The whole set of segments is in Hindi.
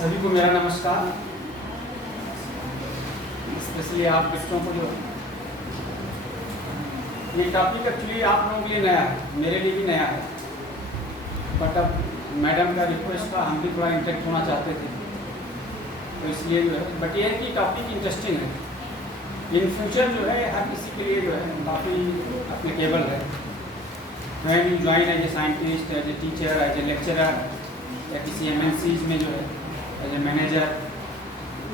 सभी को मेरा नमस्कार। स्पेशली आप बच्चों को जो ये टॉपिक एक्चुअली आप लोगों के लिए नया है, मेरे लिए भी नया है, बट अब मैडम का रिक्वेस्ट था, हम भी थोड़ा इंटरेक्ट होना चाहते थे, तो इसलिए जो है, बट ये है कि टॉपिक इंटरेस्टिंग है। इन फ्यूचर जो है हर किसी के लिए जो है काफ़ी अप्लीकेबल है। मैं भी join as a scientist, as a teacher, as a lecturer या किसी MNCs में जो है एज ए मैनेजर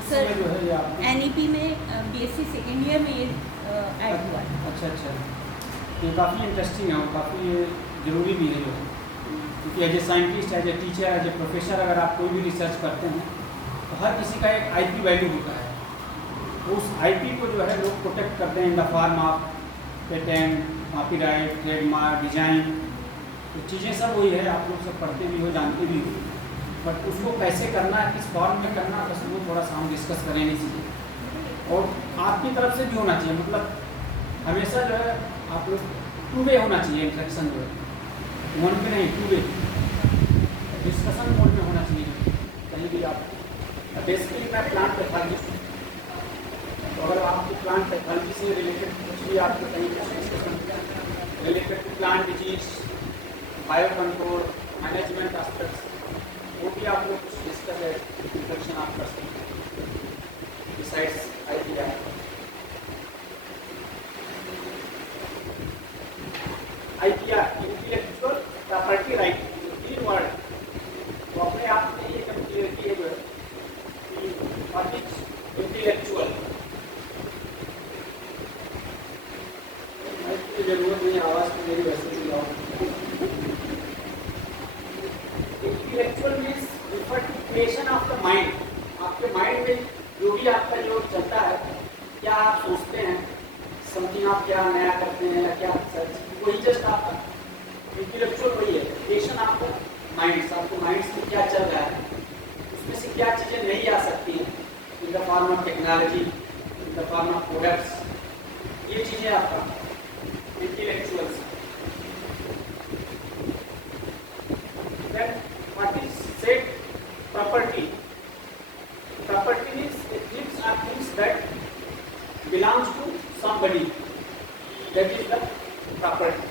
सर जो है या NEP में BSc सेकेंड ईयर में ये ऐड हुआ है। अच्छा, ये काफ़ी इंटरेस्टिंग है और काफ़ी ज़रूरी भी है जो है, क्योंकि as a scientist, as a teacher, as a professor अगर आप कोई भी रिसर्च करते हैं तो हर किसी का एक IP वैल्यू होता है। तो उस IP को जो है लोग प्रोटेक्ट करते हैं in the form of patent, copyright, trademark, design. तो चीज़ें सब वही है, आप लोग सब पढ़ते भी हो, जानते भी हो, बट उसको कैसे करना है, किस फॉर्म में करना है, बस वो थोड़ा सा हम डिस्कस करेंगे चीज़ें। और आपकी तरफ से भी होना चाहिए, मतलब हमेशा जो है आप लोग 2 वे होना चाहिए इंटरेक्शन जो है, 1 वे नहीं, 2 वे डिस्कशन मोड में होना चाहिए कहीं भी आप। बेसिकली मैं प्लांट पैथोलॉजी, तो अगर आपको प्लांट पैथोलॉजी से रिलेटेड कुछ भी आपको कहीं discussion related to plant disease, bio control, management aspects, वो भी आप लोग कुछ डिस्कस है, इंट्रोडक्शन आप कर सकते हैं besides idea. IPR intellectual property right, 3 word, तो अपने आप में ये कम क्लियरिटी है जो है कि व्हाट इज इंटेलेक्चुअल। इसकी जरूरत नहीं, आवाज़ तो मेरी वैसे भी आओ। Intellectual means refer to creation of the mind. आपके माइंड में जो भी आपका जो चलता है, क्या आप सोचते हैं, समथिंग आप क्या नया करते हैं या क्या सर्च, वही जस्ट आपका इंटेलेक्चुअल वही है, क्रिएशन ऑफ द माइंड्स। आपको माइंड्स में क्या चल रहा है, उसमें से क्या चीज़ें नहीं आ सकती हैं, in the form of technology, in the form of products, ये चीज़ें आपका intellectuals. Then what is said property? Property means it things are things that belongs to somebody. That is the property.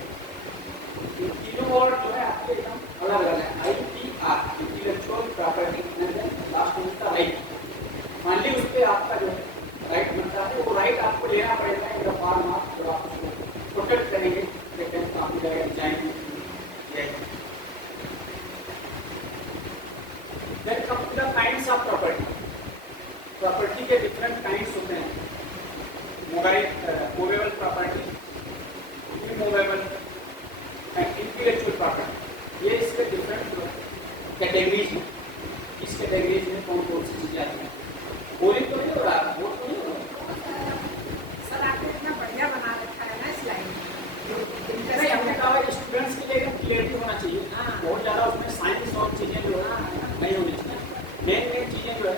ये तीनों वर्ड जो है आपके एकदम अलग अलग है। IPR इंटेलेक्चुअल प्रॉपर्टी, लास्ट में इसका राइट। मान ली उस पर आपका जो है राइट बनता है, वो राइट आपको लेना पड़ेगा इन द फॉर्म ऑफ, जो आप उसको प्रोटेक्ट करेंगे, पेटेंट आपकी जगह डिजाइन जाएगी। Then come to the kinds of property. Property के डिफरेंट काइंड्स होते हैं, movable property, immovable and intellectual property. ये इसके डिफरेंट कैटेगरीज हैं। इस कैटेगरीज में कौन कौन सी चीजें आती हैं? बोलिंग तो नहीं हो रहा, बोल तो नहीं हो रहा सर, आपने इतना बढ़िया बना रखा है ना स्लाइड। नहीं, हमने कहा स्टूडेंट्स के लिए क्लियरिटी होना चाहिए, बहुत ज़्यादा उसमें साइंस और चीज़ें जो है नहीं होनी चाहिए। मेन चीज़ें जो है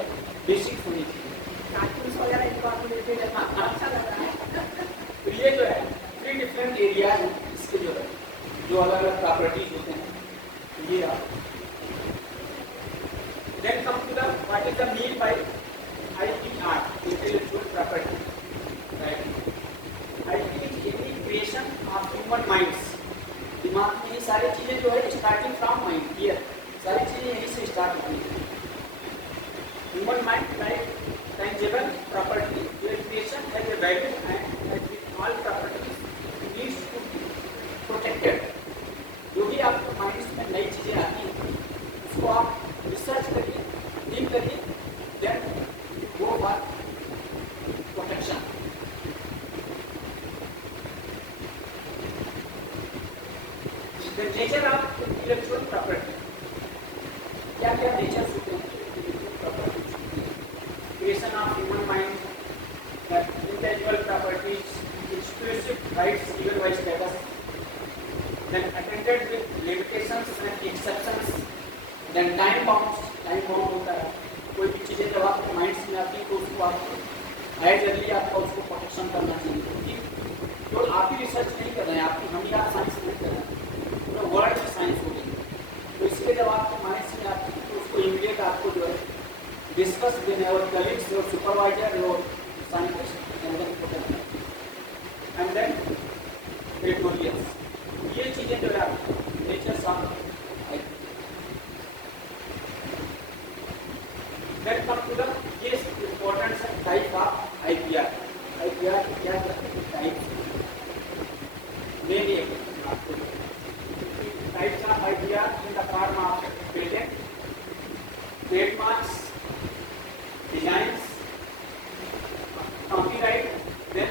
बेसिक्स होनी चाहिए, कार्टून्स वगैरह इनको आपको लेते हैं, अच्छा लग रहा है। तो ये जो है 3 डिफरेंट एरियाज हैं इसके जो है, जो अलग अलग प्रॉपर्टीज होते हैं, तो ये आप। Then come to the what is the mean by IPR intellectual property right. IP is any creation of human minds. दिमाग में ये सारी चीज़ें जो है स्टार्टिंग फ्रॉम माइंड, ये सारी चीज़ें यहीं से स्टार्ट होती हैं। Human mind like tangible property, your creation has a value and as with all properties needs to be protected. जो भी आपको माइंड में नई चीज़ें आती हैं उसको आप रिसर्च करिए, डील करिए, देन वो बात protection. The nature of intellectual property, क्या क्या नेचर्स होते हैं intellectual property? Creation of human mind, that intangible properties, exclusive rights given by status, then attended with limitations and exceptions, then time bounds होता है। कोई भी चीज़ें जब आपके माइंड में आती है तो उसको आपको एज अर्ली आपका उसको प्रोटेक्शन करना चाहिए, क्योंकि जो आप ही रिसर्च नहीं कर रहे हैं, आपकी हम ही आप साइंस नहीं कर रहे हैं, पूरा वर्ल्ड की साइंस हो गई। तो इसलिए जब आपके माइंड में आती है तो उसको इमीडिएट आपको जो है discuss with your colleagues, your supervisor, your scientist, and then editorials. ये चीज़ें जो है nature of then come to the ये importance of type of IPR. IPR की क्या टाइप mainly आपको types of IPR in the form of patent, trademarks, designs, copyright, then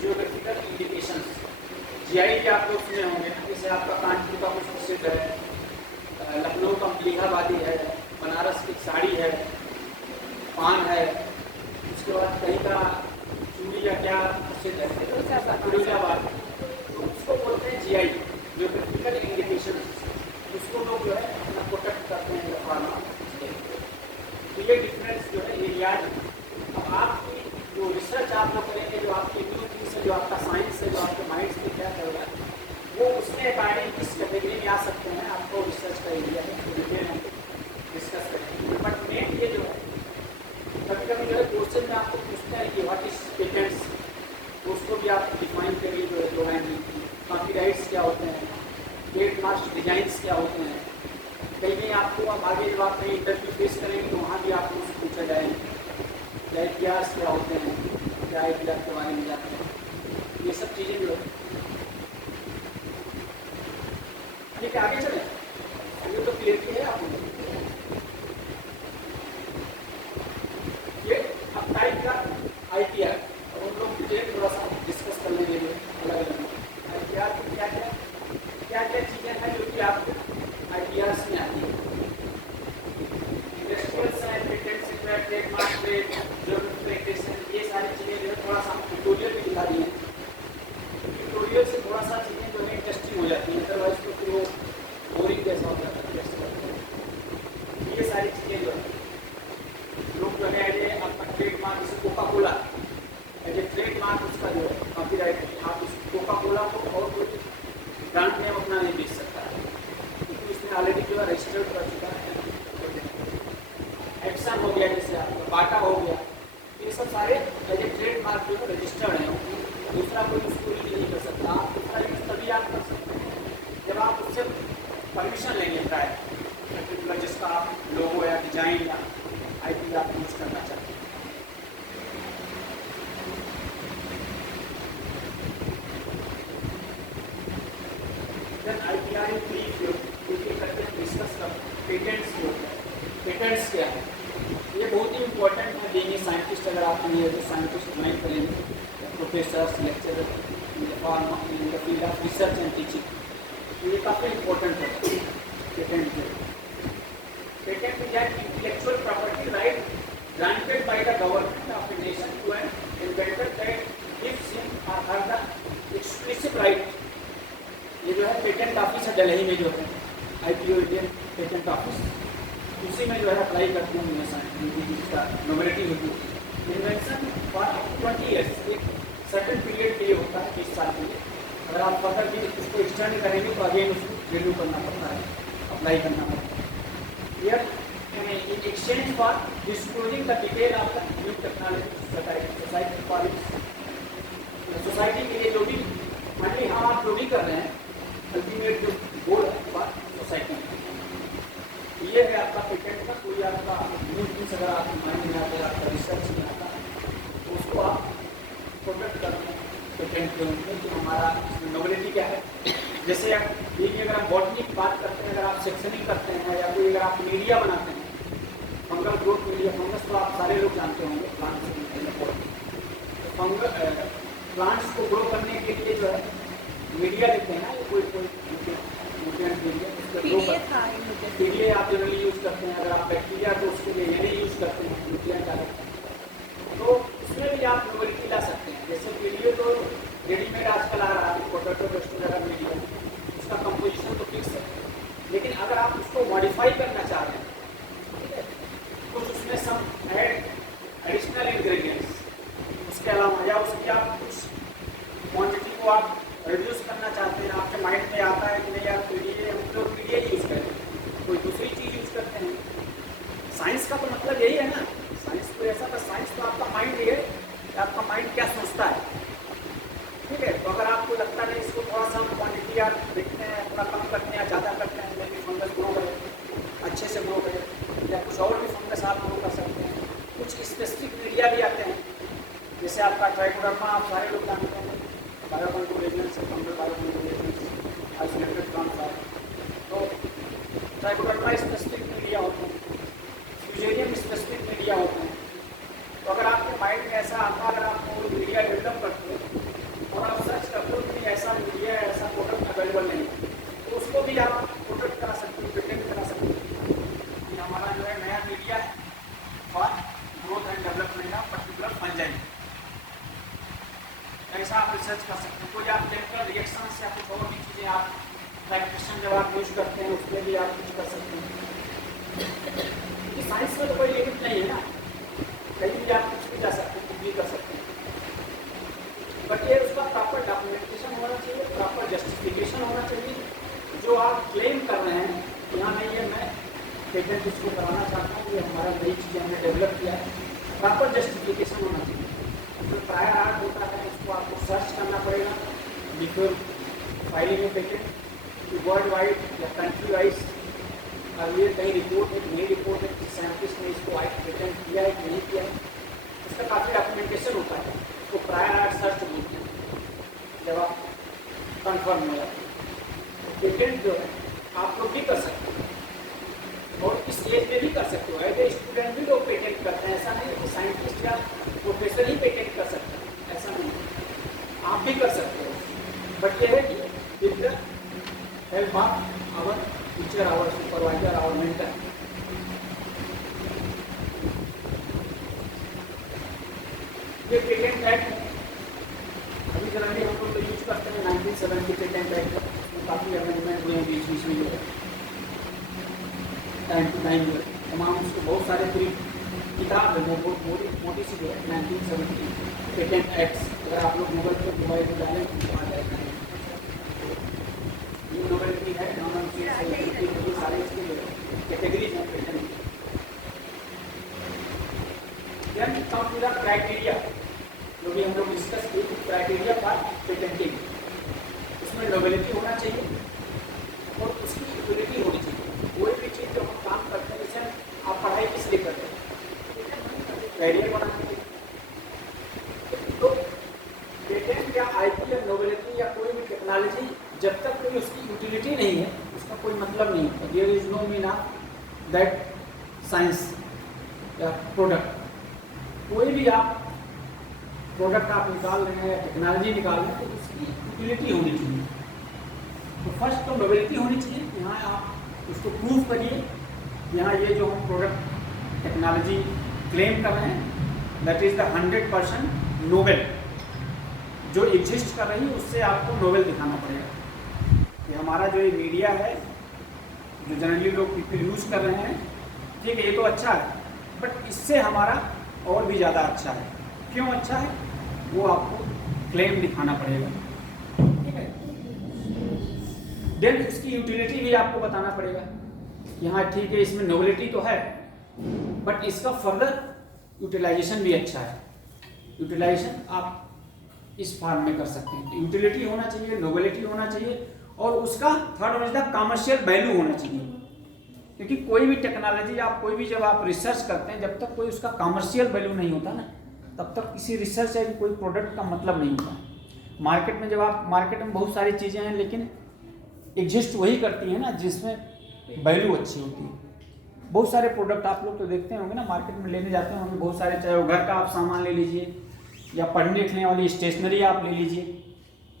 geographical indications. GI के आप लोग सुने होंगे, जैसे आपका कानपुर का कुछ प्रसिद्ध है, लखनऊ का इलाहाबादी है, बनारस की साड़ी है, पान है, उसके बाद कहीं का चूड़ी या क्या प्रसिद्ध है, फिरोजाबाद, तो उसको बोलते हैं GI, जियोग्राफिकल इंडिकेशन. उसको लोग जो है अपना प्रोटेक्ट करते हैं फार्मा. तो ये डिफरेंस जो है एरियाज. अब आपकी जो रिसर्च आप लोग करेंगे, जो आपकी इम्यूनिटी से, जो आपका साइंस से, जो आपके माइंड से क्या कर रहा है, वो उसमें अकॉर्डिंग किस कैटेगरी में आ सकते हैं, आपको रिसर्च का एरिया है, डिटेल हम डिस्कस करेंगे. बट मेन ये जो है कभी कभी जो है क्वेश्चन में आपको पूछता है कि व्हाट इज पेटेंट्स, तो उसको भी आप डिफाइन करिए जो है. दो लाइन में कॉपीराइट्स क्या होते हैं, ट्रेडमार्क डिजाइंस क्या होते हैं. कहीं कहीं आपको अब आगे जब आप कहीं इंटरव्यू फेस करेंगे तो वहाँ भी आपको उससे पूछा जाएगा क्या IPRs क्या होते हैं, क्या IPR के बारे में जाते हैं. ये सब चीज़ें जो है ठीक है. आगे चले, ये तो क्लियर है आप लोग. ये अब टाइप का IPR और उन लोग डिटेल थोड़ा सा डिस्कस कर लेंगे. अलग अलग IPR की क्या क्या चीज़ें हैं जो कि आपको IPRs में आती है. Industrial science, patent, trademark, geographical, ये सारी चीज़ें जो है थोड़ा सा ट्यूटोरियल भी दिखा दी है. ट्यूटोरियल से थोड़ा सा चीज़ें जो है इंटरेस्टिंग हो जाती हैं, अदरवाइज तो फिर वो बोरिंग जैसा हो जाता है. ये सारी चीज़ें जो है लोग जो है आपका ट्रेडमार्क, जैसे Coca Cola as a trademark, उसका जो है कॉपीराइट, आप उस कोका कोला को और कोई ब्रांड नेम अपना नहीं बेच सकता है, क्योंकि उसने ऑलरेडी जो है रजिस्टर्ड कर चुका है. एक्शन हो गया, जैसे आपका बाटा हो गया, ये सब सारे एज ए ट्रेडमार्क जो है रजिस्टर्ड हैं. दूसरा कोई उसको यूज नहीं कर सकता. आप दूसरा यूज तभी आप कर सकते हैं जब आप उससे परमिशन लेंगे प्रायर, पर्टिकुलर जिसका आप लोगो या डिजाइन या IP आप यूज करना चाहते हैं. IPR in brief करते हैं डिस्कस कर पेटेंट्स जो है. पेटेंट्स क्या है, ये बहुत ही इंपॉर्टेंट है बीइंग ए साइंटिस्ट. अगर आप साइंटिस्ट ज्वाइन करेंगे, professors, lecturer in the field of research and teaching, तो ये काफ़ी इंपॉर्टेंट है. पेटेंट जो patent is an intellectual property right granted by the government of a nation to an inventor that gives him or her the exclusive right. ये जो है पेटेंट ऑफिस है दिल्ली में जो है IPO, इंडियन पेटेंट ऑफिस, उसी में जो है अप्लाई करते हैं जिसका नॉमिनेटी होती है. इन्वेंशन फॉर 20 ईयर्स, एक सर्टेन पीरियड के लिए होता है, 20 साल के लिए. अगर आप फर्दर भी उसको एक्सटेंड करेंगे तो अगेन उसको रिन्यू करना पड़ता है, अप्लाई करना पड़ता है. In exchange for disclosing the detail of the new technology society के लिए जो भी फाइनली हम आप जो भी कर रहे हैं, अल्टीमेट जो गोल है फॉर सोसाइटी. ये है आपका पेटेंट का. कोई आपका न्यू चीज़ अगर आपके माइंड में आता है, आपका रिसर्च में आता है, तो उसको आप प्रोटेक्ट करते हैं पेटेंट के उनके कि हमारा नॉमिनेटी क्या है. जैसे ये अगर आप बॉटनी की बात करते हैं, अगर आप सेक्शनिंग करते हैं, या कोई अगर आप मीडिया बनाते हैं, फंगल ग्रोथ मीडिया, फंगस तो आप सारे लोग जानते होंगे, प्लांट्स को ग्रो करने के लिए जो है मीडिया देते हैं ना, ये कोई मीडिया आप जनरली यूज़ करते हैं. अगर आप बैक्टीरिया तो उसके लिए यानी यूज़ करते हैं न्यूक्लियर डायरेक्ट, तो उसमें भी आप नॉवेल्टी ला सकते हैं. जैसे वीडियो तो रेडीमेड आजकल आ रहा है, पोटैटो पेस्ट वगैरह मीडिया, उसका कंपोजिशन तो फिक्स है. लेकिन अगर आप उसको मॉडिफाई करना चाह रहे हैं, ठीक है, कुछ उसमें सम एडिशनल इंग्रेडिएंट्स उसके अलावा, या उसकी आप कुछ क्वांटिटी को आप रिड्यूस करना चाहते हैं, आपके माइंड में आता है कि नहीं यार पीडीए हम लोग यूज़ करते हैं, कोई दूसरी चीज़ यूज़ करते हैं. साइंस का तो मतलब यही है ना सकते हैं कि फंगस ग्रो करे, अच्छे से ग्रो करे, या कुछ और भी फंगस आप ग्रो कर सकते हैं। कुछ स्पेसिफिक मीडिया भी आते हैं, जैसे आपका ट्राइकोडर्मा आप सारे लोग जानते हैं, biocontrol agents, fungal biocontrol agents, isolated plants है, तो ट्राइकोडर्मा स्पेसिफिक मीडिया होते हैं, फ्यूजेरियम स्पेसिफिक मीडिया होते हैं। तो अगर आपके माइंड में ऐसा आता, अगर आप वो मीडिया डेवलप करते हो और आप सर्च करते हो कि ऐसा मीडिया है, ऐसा प्रोडक्ट अवेलेबल नहीं है, तो उसको भी आप प्रोडक्ट करा सकते हो, पेटेंट करा सकते हो कि हमारा जो है नया मीडिया है for growth and development of particular fungi. ऐसा आप रिसर्च कर सकते हैं। कोई आप केमिकल रिएक्शन या कुछ और भी चीज़ें आप प्रैक्टिशन जब आप यूज करते हैं उसमें भी आप कुछ कर सकते हैं। क्योंकि साइंस में तो कोई लिमिट नहीं है ना, कहीं भी आप कुछ भी जा सकते हैं, कुछ भी कर सकते हैं, बट ये उसका प्रॉपर डॉक्यूमेंटेशन होना चाहिए, प्रॉपर जस्टिफिकेशन होना चाहिए। जो आप क्लेम कर रहे हैं यहाँ नहीं है, मैं पेटेंट इसको कराना चाहता हूँ, ये हमारा नई चीज़ें हमने डेवलप किया है, प्रॉपर जस्टिफिकेशन होना चाहिए। जो प्रायर आर्ट होता है उसको आपको सर्च करना पड़ेगा बिफोर फाइलिंग में पेटेंट, वर्ल्ड वाइड या कंट्री वाइज अगर ये कहीं रिपोर्ट है, नई रिपोर्ट है, किसी साइंटिस्ट ने इसको पेटेंट किया है कि नहीं किया है, उसका काफ़ी डॉक्यूमेंटेशन होता है, उसको प्रायर आर्ट सर्च बोलते हैं। जब आप कन्फर्म हो जाते हैं तो पेटेंट जो है आप लोग भी कर सकते हो और इस एज में भी कर सकते हो। एज ए स्टूडेंट भी लोग पेटेंट करते हैं, ऐसा नहीं है कि साइंटिस्ट या प्रोफेसर ही पेटेंट कर सकते हैं, ऐसा नहीं है, आप भी कर सकते हो। बट ये है कि with the help of our teacher, our supervisor, our mentor. ये पेटेंट एक्ट है, अभी जनरली हम लोग तो यूज करते हैं 1970 पेटेंट एक्ट है, उसमें काफ़ी अमेंडमेंट हुए हैं बीच बीच में, जो है टाइम टू टाइम जो है तमाम उसको बहुत सारे पूरी किताब है, मोटी सी जो है 1970 पेटेंट एक्ट्स। अगर आप लोग गूगल पर मोबाइल पर डालें तो आ जाएगा। न्यू नोवेल्टी है, सारे इसके कैटेगरीज हैं patent. Then come to the criteria, जो भी हम लोग डिस्कस किए, क्राइटेरिया फॉर पेटेंटिंग। उसमें नोवेलिटी होना चाहिए और उसकी यूटिलिटी होनी चाहिए। कोई भी चीज़ जो हम काम करते हैं, जैसे आप पढ़ाई किस लिए करते हैं, कैरियर बनाने के लिए। तो पेटेंट या आईपी या नोवेलिटी या कोई भी टेक्नोलॉजी जब तक कोई उसकी यूटिलिटी नहीं है उसका कोई मतलब नहीं होता। There is no mean of that science या प्रोडक्ट। कोई भी आप प्रोडक्ट आप निकाल रहे हैं या टेक्नोलॉजी निकाल रहे हैं तो उसकी यूटिलिटी होनी चाहिए। तो फर्स्ट तो नोवेलिटी होनी चाहिए, यहाँ आप उसको प्रूव करिए, यहाँ ये जो हम प्रोडक्ट टेक्नोलॉजी क्लेम कर रहे हैं दैट इज़ द 100% नोवेल, जो एग्जिस्ट कर रही है उससे आपको नोवेल दिखाना पड़ेगा। ये हमारा जो ये मीडिया है जो जनरली लोग पीपल यूज़ कर रहे हैं, ठीक है, ये तो अच्छा है, बट इससे हमारा और भी ज़्यादा अच्छा है। क्यों अच्छा है वो आपको क्लेम दिखाना पड़ेगा, ठीक है। देन उसकी यूटिलिटी भी आपको बताना पड़ेगा। यहाँ ठीक है, इसमें नोवेलिटी तो है बट इसका फर्दर यूटिलाइजेशन भी अच्छा है। यूटिलाइजेशन आप इस फॉर्म में कर सकते हैं। तो यूटिलिटी होना चाहिए, नोवेलिटी होना चाहिए और उसका third one is the commercial value होना चाहिए। क्योंकि कोई भी टेक्नोलॉजी आप कोई भी जब आप रिसर्च करते हैं, जब तक कोई उसका कमर्शियल वैल्यू नहीं होता ना, तब तक किसी रिसर्च या कोई प्रोडक्ट का मतलब नहीं होता। मार्केट में जब आप मार्केट में बहुत सारी चीज़ें हैं लेकिन एग्जिस्ट वही करती हैं ना जिसमें वैल्यू अच्छी होती है। बहुत सारे प्रोडक्ट आप लोग तो देखते होंगे ना, मार्केट में लेने जाते होंगे बहुत सारे, चाहे वो घर का आप सामान ले लीजिए या पढ़ने लिखने वाली स्टेशनरी आप ले लीजिए,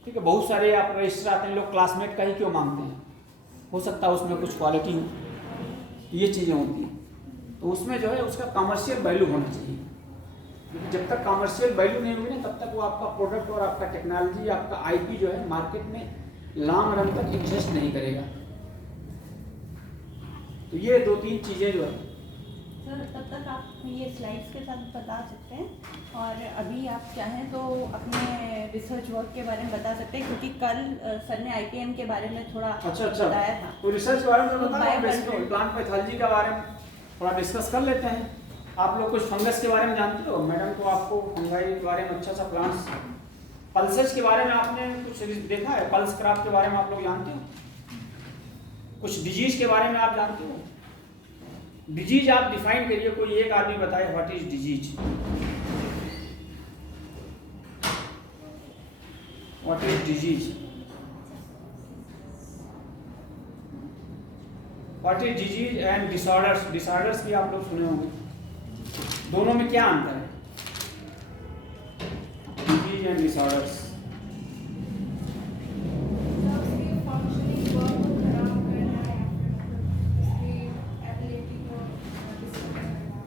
ठीक है। बहुत सारे आप रजिस्टर आते हैं, लोग क्लासमेट का ही क्यों मांगते हैं, हो सकता है उसमें कुछ क्वालिटी हो, ये चीज़ें होती हैं। तो उसमें जो है उसका कमर्शियल वैल्यू होना चाहिए, क्योंकि जब तक कमर्शियल वैल्यू नहीं होगी ना तब तक वो आपका प्रोडक्ट और आपका टेक्नोलॉजी, आपका आईपी जो है मार्केट में लॉन्ग रन तक एग्जिस्ट नहीं करेगा। तो ये दो तीन चीज़ें जो है सर, तब तक आप ये स्लाइड्स के साथ बता सकते हैं, और अभी आप चाहें तो अपने रिसर्च वर्क के बारे में बता सकते हैं, क्योंकि कल सर ने IPM के बारे में थोड़ा बताया था। तो रिसर्च के बारे में तो बताओ, प्लांट पैथोलॉजी के बारे में थोड़ा डिस्कस कर लेते हैं। आप लोग कुछ फंगस के बारे में जानते हो? मैडम को आपको फंगाई के बारे में अच्छा सा प्लांट्स, पल्सेस के बारे में आपने कुछ देखा है? पल्स क्राफ्ट के बारे में आप लोग जानते हो? कुछ डिजीज के बारे में आप जानते हो? डिजीज आप डिफाइन करिए, कोई एक आदमी बताए what is disease. What is disease? What is disease and disorders? Disorders भी आप लोग सुने होंगे, दोनों में क्या अंतर है? Disease and disorders.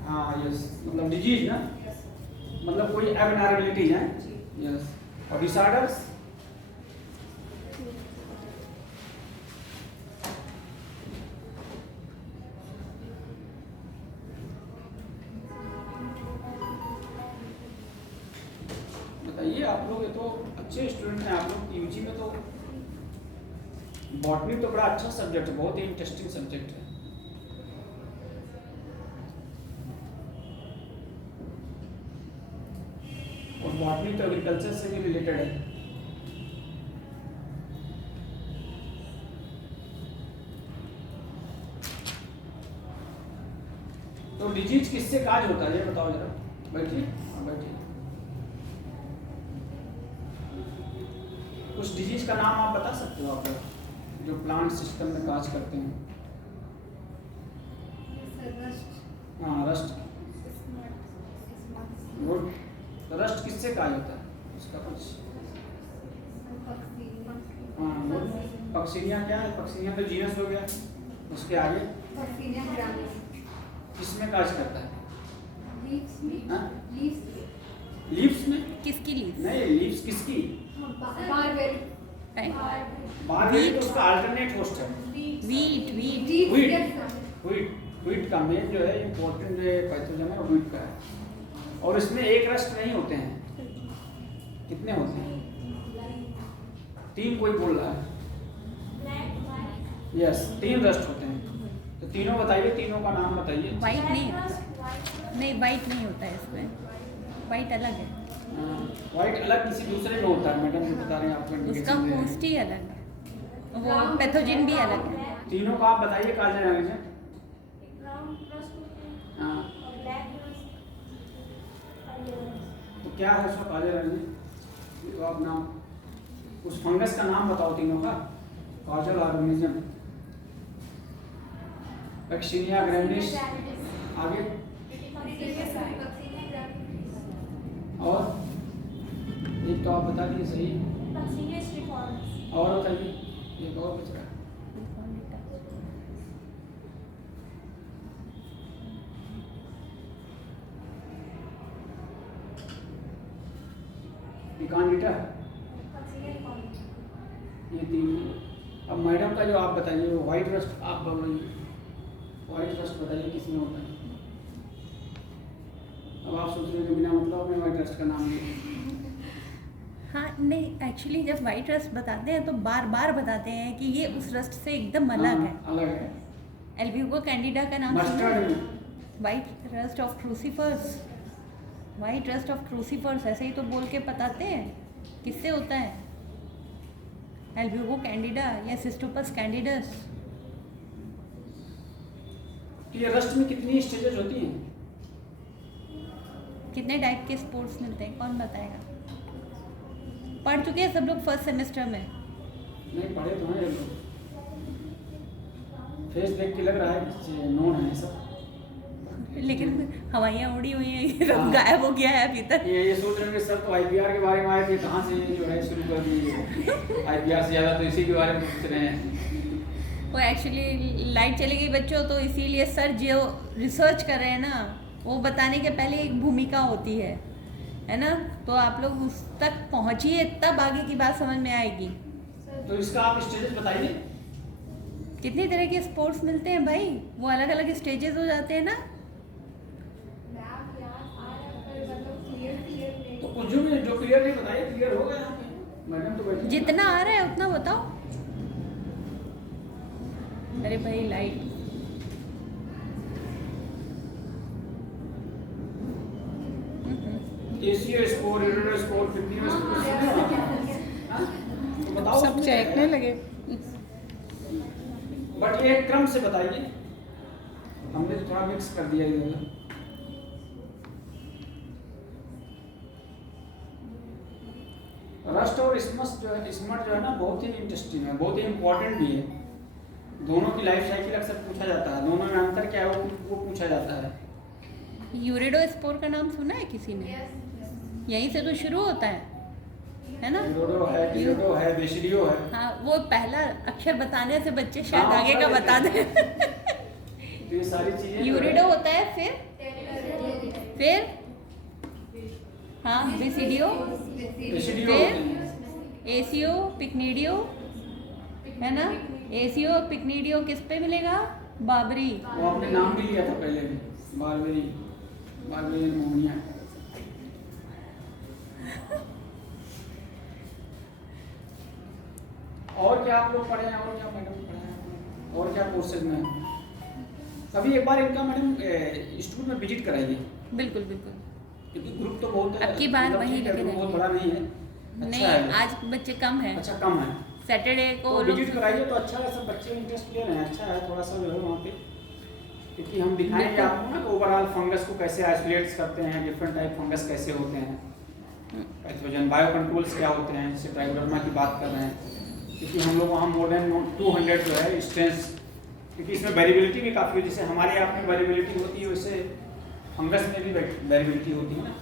हाँ यस, मतलब डिजीज ना, मतलब कोई एबनॉर्मलिटी है। यस, और डिसऑर्डर्स? बताइए आप लोग, ये तो अच्छे स्टूडेंट हैं आप लोग। यूजी में तो बॉटनी तो बड़ा अच्छा सब्जेक्ट है, बहुत ही इंटरेस्टिंग सब्जेक्ट है। और बॉटनी तो एग्रीकल्चर से भी रिलेटेड है। तो डिजीज किससे काज होता है ये बताओ जरा। बैठिए, हाँ बैठिए। कुछ डिजीज का नाम आप बता सकते हो आप लोग, जो प्लांट सिस्टम में काज करते हैं? हाँ रस्ट। गुड। तो रस्ट किससे काज होता है उसका कुछ? हाँ गुड। पक्सीनिया क्या है? पक्सीनिया तो जीनस हो गया, उसके आगे किसमें काज करता है? लीव्स में? किसकी लीव्स? नहीं, लीव्स किसकी? बारबेल तो उसका अल्टरनेट होस्ट है। वीट का मेन जो है इम्पोर्टेंट जो पैथोजन है वीट का है। और इसमें एक रस्ट नहीं होते हैं, कितने होते हैं? 3 कोई बोल रहा है। यस, 3 रस्ट होते हैं। तो तीनों बताइए, तीनों का नाम बताइए। वाइट नहीं, नहीं वाइट नहीं होता है इसमें, वाइट अलग है। वाइट अलग किसी दूसरे में होता है, मैडम जो बता रहे हैं आपको। उसका होस्ट ही अलग है, वो पैथोजन भी अलग है। तीनों का आप बताइए काजल रंजन। हाँ तो क्या है उसका काजल रंजन? तो आप नाम उस फंगस का नाम बताओ तीनों का। काजल ऑर्गेनिज्म, पैक्सिनिया ग्रैमिनिस, आगे और एक तो आप बता दिए सही, और बताइए एक और बच रहा है। निकानिटा, ये 3। अब मैडम का जो आप बताइए वो व्हाइट रस्ट, आप व्हाइट रस्ट बताइए किसमें होता है? अब आप सोच रहे हैं कि बिना मतलब में व्हाइट रस्ट का नाम लिया। हाँ नहीं, एक्चुअली जब वाइट रस्ट बताते हैं तो बार बार बताते हैं कि ये उस रस्ट से एकदम अलग है। अलग है। एल्ब्यूको कैंडिडा का नाम mustard, white rust of crucifers, white rust of crucifers ऐसे ही तो बोल के बताते हैं। किससे होता है? एल्ब्यूको कैंडिडा या सिस्टोपस कैंडिडस। ये रस्ट में कितनी स्टेजेस होती हैं? कितने टाइप के स्पोर्ट्स मिलते हैं, कौन बताएगा? पढ़ चुके हैं सब लोग फर्स्ट सेमेस्टर में? नहीं पढ़े तो हैं लोग, फेस देख के लग रहा है कि नोन है सब, लेकिन हवाइयाँ उड़ी हुई हैं, ये सब गायब हो गया है अभी तक। ये सोच रहे हैं सर तो आईपीआर के बारे में आए थे, कहाँ से जो है शुरू कर दी आईपीआर से ज़्यादा तो इसी के बारे में पूछ रहे हैं। वो एक्चुअली लाइट चली गई बच्चों, तो इसीलिए सर जो रिसर्च कर रहे हैं ना, वो बताने के पहले एक भूमिका होती है ना, तो आप लोग उस तक पहुँचिए तब आगे की बात समझ में आएगी। तो इसका आप स्टेजेस बताइए। कितनी तरह के स्पोर्ट्स मिलते हैं भाई, वो अलग अलग स्टेजेस हो जाते हैं ना। तो कुछ जो क्लियर नहीं बताइए, क्लियर हो गया मैडम तो बैठी। जितना आ रहा है उतना बताओ। अरे भाई लाइट, एसीओ स्कोर, यूरोडो स्कोर, 50 स्कोर, तो बताओ सब चेकने लगे। बट सब एक क्रम से बताइए, हमने तो थोड़ा मिक्स कर दिया इधर। रस्ट और स्मट जो है ना बहुत ही इंटरेस्टिंग है, बहुत ही इम्पोर्टेंट भी है। दोनों की लाइफ साइकिल अक्सर पूछा जाता है, दोनों में अंतर क्या है वो पूछा जाता है। यूरिडोस्पोर का नाम सुना है किसी ने? यहीं से तो शुरू होता है ना? यूरिडो है, टिरिडो है, बेसिडियो है। हाँ, वो पहला अक्षर बताने से बच्चे शायद हाँ, आगे का बता दें। तो ये सारी चीजें यूरिडो होता है, फिर हाँ बेसिडियो, बेसिडियो फिर एसियो, पिक्निडियो, है ना? एसियो पिक्निडियो किस पे मिलेगा? बाबरी। वो आपने नाम भी लिया था पहले भी, बारबेरी मोनिया। और क्या आप लोग पढ़े हैं, और क्या मैडम पढ़े हैं, और क्या कोर्सेज में हैं? कभी एक बार इनका मैडम स्कूल में विजिट कराइए, बिल्कुल बिल्कुल, क्योंकि ग्रुप तो बहुत है, अब की बार मतलब वहीं ठीक है, लेके ग्रुप बहुत जाएंगे। बड़ा नहीं है, नहीं, अच्छा है। आज बच्चे कम हैं, अच्छा कम है, सैटरडे को तो लोग विजिट कराइए तो अच्छा है, सब बच्चे इंटरेस्ट ले रहे हैं, अच्छा है थोड़ा सा जो है वहाँ पे, क्योंकि हम दिखाएंगे बिल्कुल। आपको ना ओवरऑल फंगस को कैसे आइसोलेट्स करते हैं, डिफरेंट टाइप फंगस कैसे होते हैं, पैथोजन बायो कंट्रोल्स क्या होते हैं, जैसे ट्राइकोडर्मा की बात कर रहे हैं, क्योंकि हम लोग वहाँ मोर देन 200 जो है स्ट्रेंस, क्योंकि इसमें वेरिएबिलिटी भी काफ़ी होती है, जैसे हमारे यहाँ में वेरिएबिलिटी होती है वैसे फंगस में भी वेरिएबिलिटी होती है ना,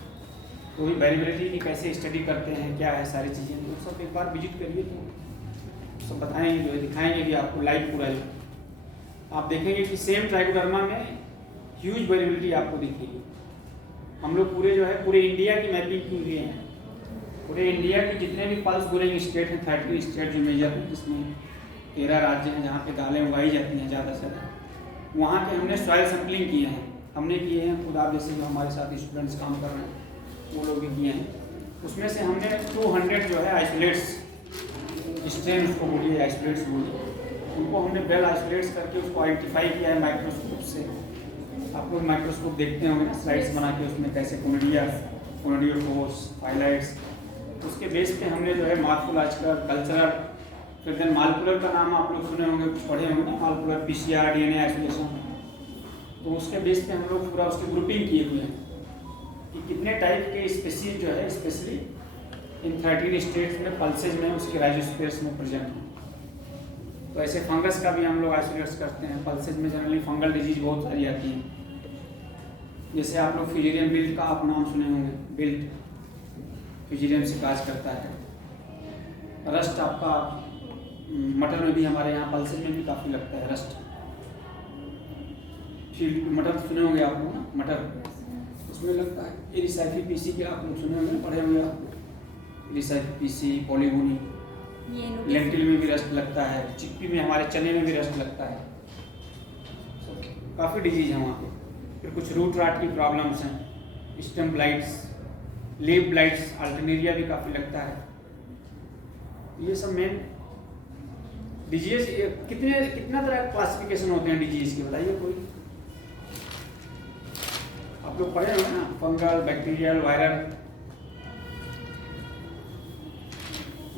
तो वही वेरिएबिलिटी की कैसे स्टडी करते हैं, क्या है सारी चीज़ें, तो सब एक बार विजिट करिए तो सब बताएंगे, जो है दिखाएंगे भी आपको लाइव पूरा। आप देखेंगे कि सेम ट्राइकोडर्मा में ह्यूज वेरिएबिलिटी आपको दिखेगी। हम लोग पूरे जो है पूरे इंडिया की मैपिंग की हुई है, पूरे इंडिया के जितने भी पल्स ग्रोइंग स्टेट हैं, 30 स्टेट जो मेजर हैं, जिसमें 13 राज्य हैं जहाँ पे दालें उगाई जाती हैं ज़्यादा से ज़्यादा, वहाँ के हमने सॉइल सैम्पलिंग किए हैं, हमने किए हैं खुद, आप जैसे जो हमारे साथ स्टूडेंट्स काम कर रहे हैं वो लोग भी किए हैं। उसमें से हमने 200 जो है आइसोलेट्स, स्ट्रेन उसको बोलिए, आइसोलेट्स बोलिए, उनको हमने वेल आइसोलेट्स करके उसको आइडेंटिफाई किया है माइक्रोस्कोप से। आप लोग माइक्रोस्कोप देखते होंगे ना, स्लाइड्स बना के उसमें कैसे कोनिडियोफोर्स, हाइलाइट्स, उसके बेस पे हमने जो है मॉर्फोलॉजिकल, कल्चरल, फिर देन मॉलिक्यूलर का नाम आप लोग सुने होंगे, कुछ पढ़े होंगे ना, मॉलिक्यूलर पीसीआर, डीएनए आइसोलेशन, तो उसके बेस पे हम लोग पूरा उसकी ग्रुपिंग किए हुए हैं कि कितने टाइप के स्पीसीज जो है स्पेशली इन 13 स्टेट्स में पल्सेज में उसके राइजोस्फीयर्स में प्रेजेंट हैं। तो ऐसे फंगस का भी हम लोग आइसोलेट्स करते हैं। पल्सेज में जनरली फंगल डिजीज बहुत सारी आती हैं, जैसे आप लोग फ्यूजेरियम बिल्ट का आप नाम सुने होंगे, बिल्ट फ्यूजेरियम से काज करता है। रस्ट आपका मटर में भी हमारे यहाँ पल्सेज में भी काफ़ी लगता है रस्ट। फील्ड मटर सुने होंगे आप लोग ना, मटर उसमें लगता है। एरिसाइफी पीसी के आप लोग सुने होंगे ना, पढ़े होंगे आप, एरिसाइफी पीसी, पॉलीगोनी, लेंटिल में भी रस्ट लगता है, चिक्पी में हमारे चने में भी रस्ट लगता है। काफ़ी डिजीज है वहाँ पे। फिर कुछ रूट राट की प्रॉब्लम्स हैं, stem blights, leaf blights, Alternaria भी काफ़ी लगता है। ये सब मेन डिजीज। कितना तरह क्लासिफिकेशन होते हैं डिजीज के, बताइए कोई? आप लोग पढ़े होंगे ना, fungal, bacterial, viral.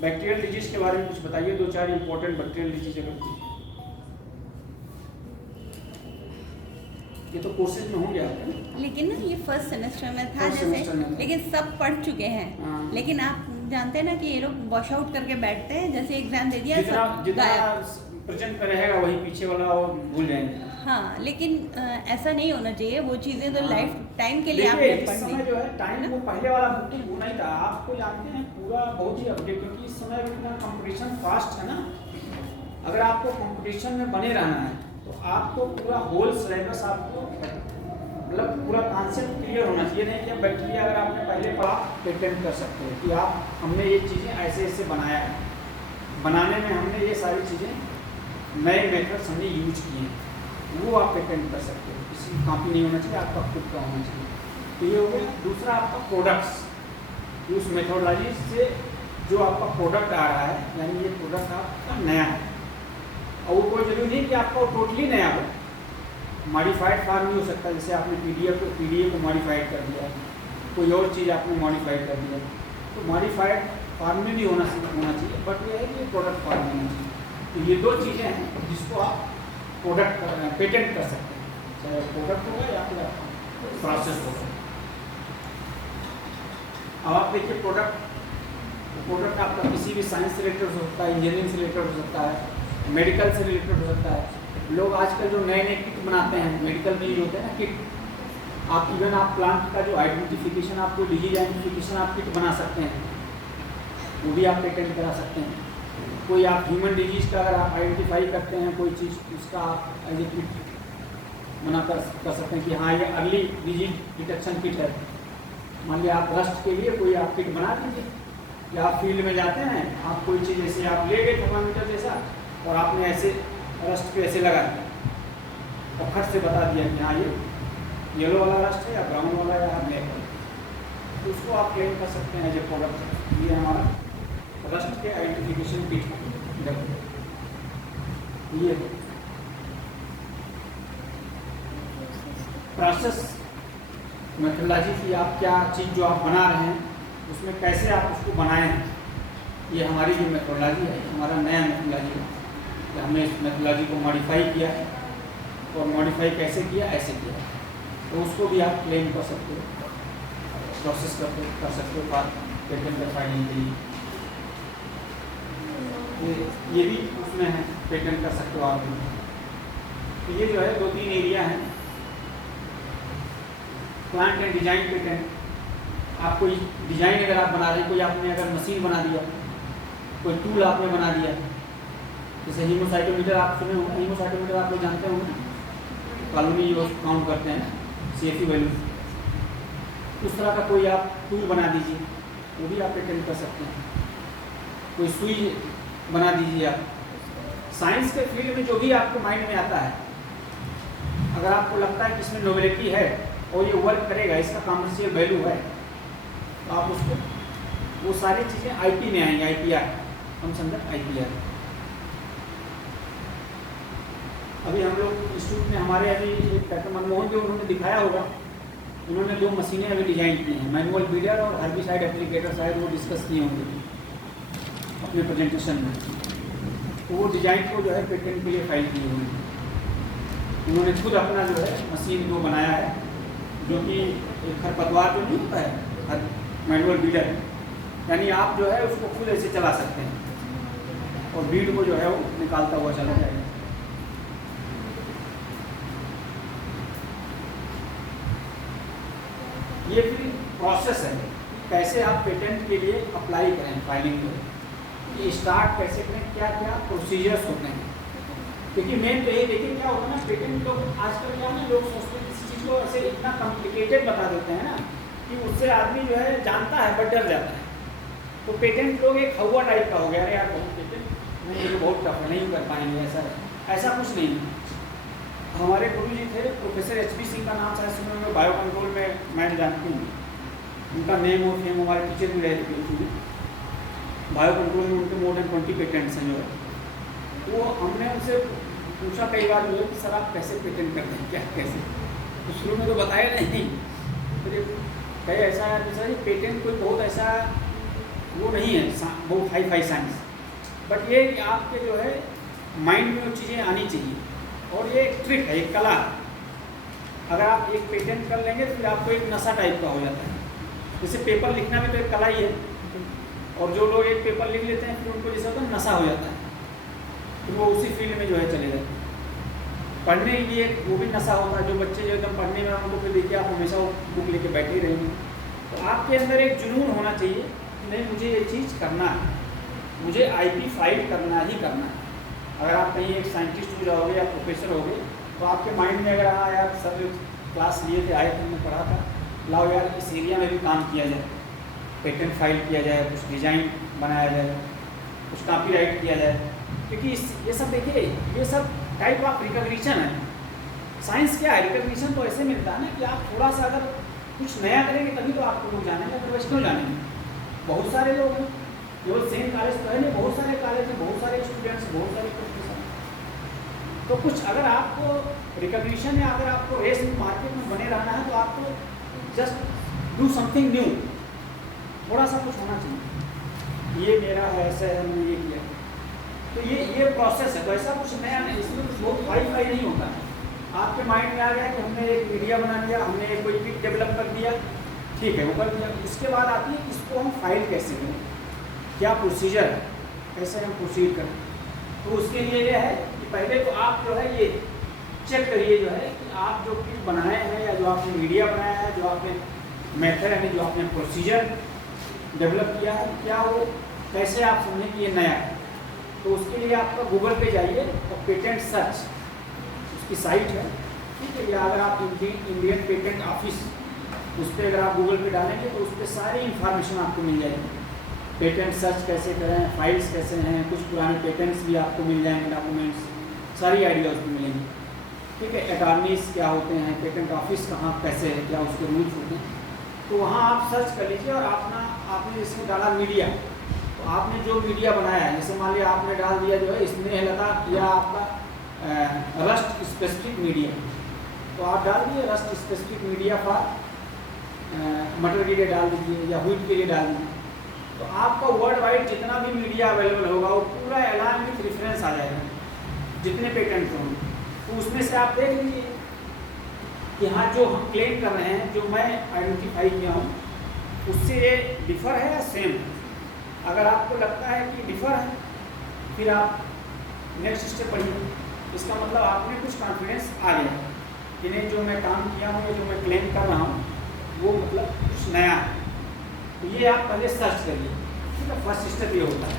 Bacterial disease के बारे में कुछ बताइए, 2-4 इंपॉर्टेंट बैक्टीरियल डिजीज अगर कुछ। ये तो कोर्सेज में होंगे आपके, लेकिन ना ये फर्स्ट सेमेस्टर में था फर्स्ट सेमेस्टर में जैसे, था। लेकिन सब पढ़ चुके हैं। हाँ। लेकिन आप जानते हैं ना कि ये लोग वॉश आउट करके बैठते हैं, जैसे एग्जाम दे दिया जितना सब जितना गायब। प्रेजेंट में रहेगा वही पीछे वाला वो भूल जाएंगे। हाँ, लेकिन ऐसा नहीं होना चाहिए, वो चीज़ें तो हाँ। लाइफ टाइम के लिए देखिए, आपने इस समय पढ़नी। जो है टाइम वो पहले वाला बुकिंग वो नहीं था, आपको जानते हैं पूरा बहुत ही अपडेट, क्योंकि इस समय इतना कंपटीशन फास्ट है ना। अगर आपको कंपटीशन में बने रहना है तो आपको पूरा होल सिलेबस आपको मतलब पूरा कॉन्सेप्ट क्लियर होना चाहिए। नहीं कि बैक्टीरिया अगर आपने पहले पढ़ा तो अटेम्प्ट कर सकते हो कि आप हमने ये चीज़ें ऐसे ऐसे बनाया है, बनाने में हमने ये सारी चीज़ें नए मेथड्स हमने यूज किए हैं, वो आप अटेम्प्ट कर सकते हो। किसी की कॉपी नहीं होना चाहिए, आपका खुद का होना चाहिए। तो ये हो गया। दूसरा आपका प्रोडक्ट्स, उस मेथोडोलॉजी से जो आपका प्रोडक्ट आ रहा है, यानी ये प्रोडक्ट आपका नया है, और वो कोई जरूरी नहीं कि आपका टोटली नया हो। मॉडिफाइड फॉर्म भी हो सकता है, जैसे आपने पीडीए को मॉडिफाइड कर दिया, कोई और चीज़ आपने मॉडिफाइड कर दिया, तो मॉडिफाइड फॉर्म में भी होना चाहिए, बट ये है कि प्रोडक्ट फॉर्म में होना चाहिए। तो ये 2 चीज़ें हैं जिसको आप प्रोडक्ट पेटेंट कर सकते हैं, चाहे प्रोडक्ट होगा या फिर प्रोसेस होगा। अब आप देखिए प्रोडक्ट आपका किसी भी साइंस से रिलेटेड हो सकता है, इंजीनियरिंग से रिलेटेड हो सकता है, मेडिकल से रिलेटेड हो सकता है। लोग आजकल जो नए नए किट बनाते हैं, मेडिकल में ये होते हैं ना किट, आप इवन आप प्लांट का जो आइडेंटिफिकेशन, आपको डिजीज आइडेंटिफिकेशन आप किट बना सकते हैं, वो भी आप पेटेंट करा सकते हैं। कोई आप ह्यूमन डिजीज का अगर आप आइडेंटिफाई करते हैं कोई चीज़, उसका आप एज ए किट बना कर सकते हैं कि हाँ ये अर्ली डिजीज डिटेक्शन किट है। मान लिया आप रस्ट के लिए कोई आप किट बना दीजिए, या आप फील्ड में जाते हैं, आप कोई चीज़ जैसे आप ले गए थर्मामीटर जैसा और आपने ऐसे रस्ट पे ऐसे लगा दिया और खट से बता दिया कि हाँ ये येलो वाला रस्ट है या ब्राउन वाला या ब्लैक वाला, तो उसको आप क्लेम कर सकते हैं एज ए प्रोडक्ट। ये हमारा रस्ट के आइडेंटिफिकेशन किट ये प्रोसेस मेथोडोलॉजी की, आप क्या चीज़ जो आप बना रहे हैं उसमें कैसे आप उसको बनाए हैं, ये हमारी जो मेथोडोलॉजी है, हमारा नया मेथोडोलॉजी है। हमने इस मेथोडोलॉजी को मॉडिफाई किया है, और मॉडिफाई कैसे किया, ऐसे किया, तो उसको भी आप क्लेम कर सकते हो, प्रोसेस कर सकते हो बात पेटेंट फाइलिंग के लिए। ये भी उसमें है, पेटेंट कर सकते हो आप भी। तो ये जो है 2-3 एरिया हैं। प्लांट एंड डिजाइन पेटेंट, आप कोई डिजाइन अगर आप बना रहे हैं, कोई आपने अगर मशीन बना दिया, कोई टूल आपने बना दिया, जैसे हीमोसाइटोमीटर आप सुने होंगे, हीमोसाइटोमीटर आप लोग जानते होंगे, कॉलोनी जो काउंट करते हैं CFE वैल्यू, उस तरह का कोई आप टूल बना दीजिए, वो भी आप पेटेंट कर सकते हैं। कोई सुई बना दीजिए आप। साइंस के फील्ड में जो भी आपको माइंड में आता है, अगर आपको लगता है कि इसमें नोवेलिटी है और ये वर्क करेगा, इसका कमर्शियल वैल्यू है, तो आप उसको, वो सारी चीज़ें IP में आएंगे, IPR, हम समझे IPR। अभी हम लोग इंस्टीट्यूट में हमारे अभी डॉक्टर मनमोहन जो उन्होंने दिखाया होगा, उन्होंने 2 मशीनें अभी डिजाइन की हैं, मैनुअल बीडर और हर्बिसाइड एप्लीकेटर, शायद वो डिस्कस किए होंगे अपने प्रेजेंटेशन में। तो वो डिजाइन को जो है पेटेंट के लिए फाइल किए हुए हैं। उन्होंने खुद अपना जो है मशीन को बनाया है, जो कि एक खरपतवार जो नहीं होता है, मैनुअल बीडर, यानी आप जो है उसको खुद ऐसे चला सकते हैं और बीड को जो है वो निकालता हुआ चला जाएगा। ये फिर प्रोसेस है, कैसे आप पेटेंट के लिए अप्लाई करें, फाइलिंग में ये स्टार्ट कैसे करें, क्या क्या प्रोसीजर्स होते हैं। क्योंकि मेन तो ये देखिए क्या होता है ना, पेटेंट लोग आजकल क्या ना, लोग सोचते हैं किसी चीज़ को ऐसे इतना कॉम्प्लिकेटेड बता देते हैं ना कि उससे आदमी जो है जानता है बट डर जाता है। तो पेटेंट लोग एक हवा टाइप का हो गया, अरे यार बहुत पेटेंट नहीं, ये बहुत टफ है, नहीं कर पाएंगे, ऐसा कुछ नहीं। हमारे गुरु जी थे प्रोफेसर HP सिंह का नाम शायद सुने में, बायो कंट्रोल में मैं जानती हूँ, उनका नेम और फेम, हमारे टीचर भी रहे थे बायो कंट्रोल में, उनके मोर देन 20 पेटेंट्स हैं जो है। तो हमने उनसे पूछा कई बार जो है कि सर आप कैसे पेटेंट करते हैं, क्या कैसे, तो शुरू में तो बताया नहीं, फिर कहीं ऐसा है सर ये पेटेंट कोई बहुत ऐसा वो नहीं है, बहुत हाई फाई साइंस, बट ये कि आपके जो है माइंड में वो चीज़ें आनी चाहिए, और ये एक ट्रिक है, एक कला। अगर आप एक पेटेंट कर लेंगे तो फिर आपको एक नशा टाइप का हो जाता है। जैसे पेपर लिखना भी तो एक कला ही है, और जो लोग एक पेपर लिख लेते हैं फिर उनको जैसा होता है नशा हो जाता है, फिर वो उसी फील्ड में जो है चले जाते हैं। पढ़ने के लिए वो भी नशा होता है, जो बच्चे जो एकदम पढ़ने में उनको फिर देखिए आप हमेशा वो बुक लेके बैठे ही रहेंगे। तो आपके अंदर एक जुनून होना चाहिए कि नहीं मुझे ये चीज़ करना है, मुझे IP फाइल करना ही करना है। अगर आप कहीं एक साइंटिस्ट हो जाओगे या प्रोफेसर होगे तो आपके माइंड में अगर हाँ यार सब क्लास लिए थे, आए थे, हमने पढ़ा था, लाओ यार इस एरिया में भी काम किया जाए, पेटेंट फाइल किया जाए, कुछ डिज़ाइन बनाया जाए, कुछ कॉपीराइट किया जाए। क्योंकि ये सब देखिए, ये सब टाइप ऑफ रिकॉग्निशन है। साइंस क्या है, रिकॉग्निशन तो ऐसे मिलता है ना कि आप थोड़ा सा अगर कुछ नया करेंगे तभी तो आपको लोग जानेंगे, अदरवाइज क्यों जानेंगे। बहुत सारे लोग हैं, केवल सेम कॉलेज तो है नहीं, बहुत सारे कॉलेज हैं, बहुत सारे स्टूडेंट्स, बहुत सारे प्रोफेसर। तो कुछ अगर आपको रिकॉग्निशन या अगर आपको रेस में मार्केट में बने रहना है तो आपको जस्ट डू समथिंग न्यू, थोड़ा सा कुछ होना चाहिए। ये मेरा है, ऐसा है, मैंने ये किया। तो ये प्रोसेस है। तो ऐसा कुछ नया नहीं, इसमें कुछ बहुत हाई नहीं होता है। आपके माइंड में आ गया कि हमने एक मीडिया बना लिया, हमने कोई पिक डेवलप कर दिया, ठीक है, वो कर दिया। उसके बाद आती है इसको हम फाइल कैसे करें, क्या प्रोसीजर है, कैसे हम प्रोसीड करें। तो उसके लिए ये है कि पहले तो आप जो है ये चेक करिए जो है कि आप जो पिक बनाए हैं या जो आपने मीडिया बनाया है, जो आपने मेथड यानी जो आपने प्रोसीजर डेवलप किया है, क्या वो कैसे आप समझें कि ये नया है। तो उसके लिए आपका गूगल पे जाइए और पेटेंट सर्च उसकी साइट है, ठीक है। या अगर आप इंडियन पेटेंट ऑफिस उस पर अगर आप गूगल पे डालेंगे तो उस पर सारी इन्फॉर्मेशन आपको मिल जाएगी। पेटेंट सर्च कैसे करें, फाइल्स कैसे हैं, कुछ पुराने पेटेंट्स भी आपको मिल जाएंगे, डॉक्यूमेंट्स, सारी आइडिया उसमें मिलेंगी, ठीक है। अटॉर्नीज क्या होते हैं, पेटेंट ऑफिस कहाँ कैसे है, क्या उसके रूल्स होते हैं, तो वहाँ आप सर्च कर लीजिए। और आपने इसमें डाला मीडिया, तो आपने जो मीडिया बनाया है, जैसे मान लिया आपने डाल दिया जो है स्नेहलता या आपका रस्ट स्पेसिफिक मीडिया, तो आप डाल दिए रस्ट स्पेसिफिक मीडिया फॉर मटर के लिए डाल दीजिए या व्हीट के लिए डाल दीजिए। तो आपका वर्ल्ड वाइड जितना भी मीडिया अवेलेबल होगा वो पूरा एलान विथ रेफरेंस आ जाएगा, जितने पेटेंट होंगे। तो उसमें से आप देख लीजिए कि हाँ जो हम क्लेम कर रहे हैं, जो मैं आइडेंटिफाई किया हूँ, उससे ये डिफ़र है या सेम है। अगर आपको लगता है कि डिफ़र है, फिर आप नेक्स्ट स्टेप पढ़िए। इसका मतलब आपने कुछ कॉन्फिडेंस आ गया कि नहीं, जो मैं काम किया हूँ या जो मैं क्लेम कर रहा हूँ वो मतलब कुछ नया है। तो ये आप पहले सर्च करिए, ठीक है। फर्स्ट स्टेप ये होता है,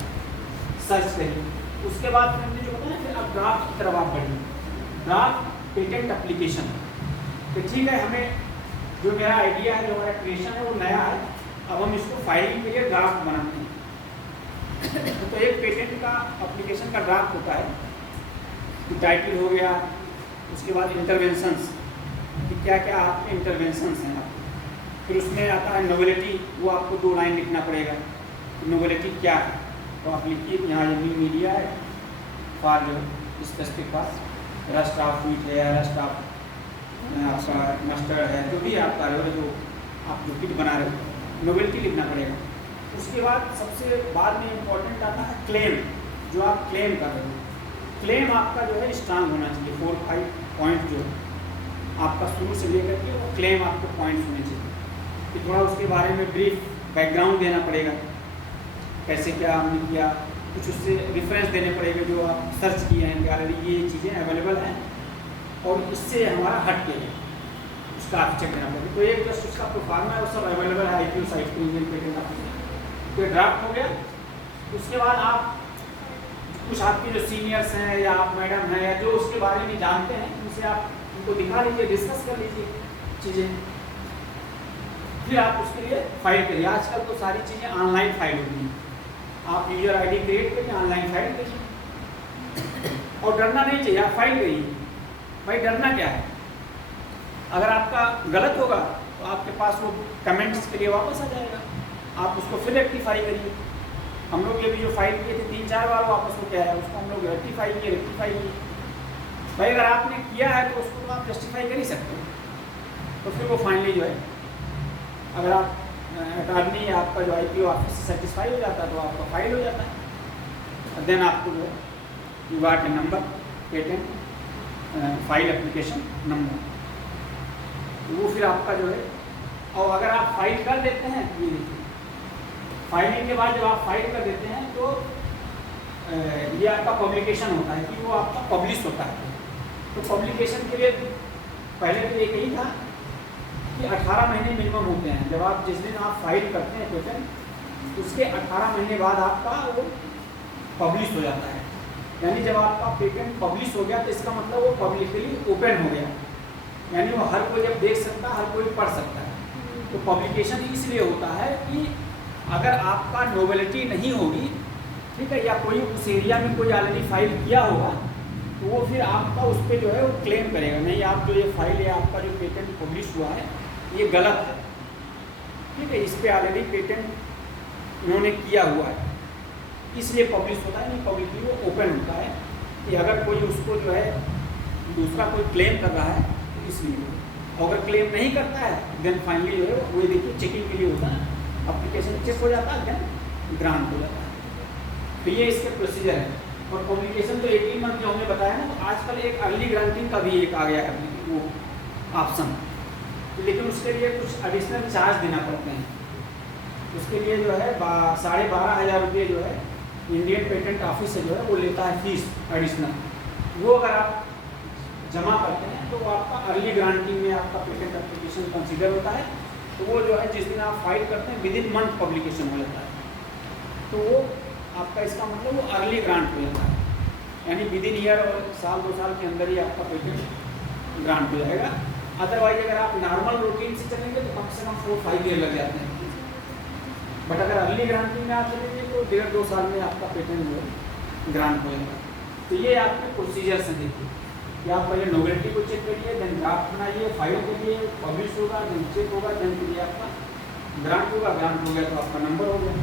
सर्च करिए। उसके बाद हमने जो बताया फिर अब ड्राफ्ट की तरफ आप बढ़िए, ड्राफ्ट पेटेंट एप्लीकेशन। तो ठीक है, हमें जो मेरा आइडिया है, जो हमारा क्रिएशन है वो नया है, अब हम इसको फाइलिंग के लिए ड्राफ्ट बनाते हैं। तो एक पेटेंट का एप्लीकेशन का ड्राफ्ट होता है कि टाइटल हो गया, उसके बाद इंटरवेंशंस कि क्या क्या आपके इंटरवेंशंस हैं आपके, फिर उसमें आता है नोवेलिटी, वो आपको 2 लाइन लिखना पड़ेगा कि नोवेलिटी क्या है। तो आप लिखिए कि यहाँ न्यू मीडिया है फॉर जो specific for rust of wheat है या रस्ट ऑफ आपका मस्टर्ड है, जो भी आपका जो आप जो किट बना रहे हो, नोवेलिटी लिखना पड़ेगा। उसके बाद सबसे बाद में इम्पोर्टेंट आता है क्लेम, जो आप क्लेम कर रहे हो। क्लेम आपका जो है स्ट्रांग होना चाहिए, 4-5 पॉइंट जो आपका शुरू से लेकर के वो क्लेम आपके पॉइंट्स होने चाहिए। कि थोड़ा उसके बारे में ब्रीफ बैकग्राउंड देना पड़ेगा, कैसे क्या हमने किया, कुछ उससे रेफरेंस देने पड़ेंगे जो आप सर्च किए हैं कि ऑलरेडी ये चीज़ें अवेलेबल हैं और इससे हमारा हट के है, उसका आप चेक करना पड़ेगा। तो एक जस्ट उसका प्रोफार्मा है, वो सब अवेलेबल है IPO साइट पर, इंडियन पेटेंट ऑफिस। तो ड्राफ्ट हो गया। उसके बाद आप कुछ आपके जो सीनियर्स हैं या आप मैडम हैं या जो उसके बारे में जानते हैं, उनसे आप उनको दिखा लीजिए, डिस्कस कर लीजिए चीज़ें, फिर आप उसके लिए फाइल करिए। आजकल तो सारी चीज़ें ऑनलाइन फाइल होती हैं, आप यूजर ID क्रिएट करके ऑनलाइन फाइल करिए और डरना नहीं चाहिए, आप फाइल करिए। भाई डरना क्या है, अगर आपका गलत होगा तो आपके पास वो कमेंट्स के लिए वापस आ जाएगा, आप उसको फिर रेक्टिफाई करिए। हम लोग ये भी जो फाइल किए थे 3-4 बार वापस हो गया है, उसको हम लोग रेक्टिफाई किए। भाई अगर आपने किया है तो उसको तो आप जस्टिफाई कर ही सकते हो, तो फिर वो फाइनली जो है अगर आप अटॉर्नी आपका जो IPO ऑफिस से सेटिस्फाई हो जाता है तो आपका फाइल हो जाता है। देन आपको जो है you got a number, patent file application number, तो वो फिर आपका जो है। और अगर आप फाइल कर देते हैं, ये देखिए फाइलिंग के बाद जब आप फाइल कर देते हैं तो ये आपका पब्लिकेशन होता है कि वो आपका पब्लिश होता है। तो पब्लिकेशन के लिए पहले तो ये यही था कि 18 महीने मिनिमम होते हैं। जब आप जिस दिन आप फाइल करते हैं पेटेंट, उसके 18 महीने बाद आपका वो पब्लिश हो जाता है। यानी जब आपका पेटेंट पब्लिश हो गया तो इसका मतलब वो पब्लिकली ओपन हो गया, यानी वो हर कोई जब देख सकता है, हर कोई पढ़ सकता है। तो पब्लिकेशन इसलिए होता है कि अगर आपका नोवेलिटी नहीं होगी, ठीक है, या कोई उस एरिया में कोई ऑलरेडी फाइल किया होगा, तो वो फिर आपका उस पर जो है वो क्लेम करेगा, नहीं आप जो ये फाइल है आपका जो पेटेंट पब्लिश हुआ है ये गलत है, ठीक है, इस पर ऑलरेडी पेटेंट उन्होंने किया हुआ है, इसलिए पब्लिश होता है। नहीं पब्लिकली वो ओपन होता है कि अगर कोई उसको जो है दूसरा कोई क्लेम कर रहा है तो इसलिए। अगर क्लेम नहीं करता है देन फाइनली जो है वो देखिए चेकिंग के लिए होता है, एप्लीकेशन चेक हो जाता है, देन ग्रांट हो जाता है। तो ये इसके प्रोसीजर है। और पब्लिकेशन तो 18 मंथ जो हमने बताया ना, तो आजकल एक अर्ली ग्रांटिंग का भी एक आ गया है वो ऑप्शन, लेकिन उसके लिए कुछ एडिशनल चार्ज देना पड़ते हैं। उसके लिए जो है 12,500 रुपये जो है इंडियन पेटेंट ऑफिस से जो है वो लेता है फीस एडिशनल। वो अगर आप जमा करते हैं तो वो आपका अर्ली ग्रांटिंग में आपका पेटेंट एप्लीकेशन कंसीडर होता है। तो वो जो है जिस दिन आप फाइल करते हैं विद इन मंथ पब्लिकेशन हो जाता है, तो वो आपका इसका मतलब वो अर्ली ग्रांट हो जाता है, यानी विद इन ईयर और साल 2 साल के अंदर ही आपका पेटेंट ग्रांट हो जाएगा। अदरवाइज अगर आप नॉर्मल रूटीन से चलेंगे तो कम से कम 4-5 ईयर लग जाते हैं, बट अगर अर्ली ग्रांटिंग में आप चलेंगे तो 1.5-2 साल में आपका पेटेंट जो है ग्रांट हो जाएगा। तो ये आपके प्रोसीजर से देखिए कि आप पहले नोवेल्टी को चेक करिए, देन ड्राफ्ट बनाइए, फाइल करिए, पब्लिश होगा, देन चेक होगा, देन के लिए आपका ग्रांट होगा। ग्रांट हो गया तो आपका नंबर हो गया।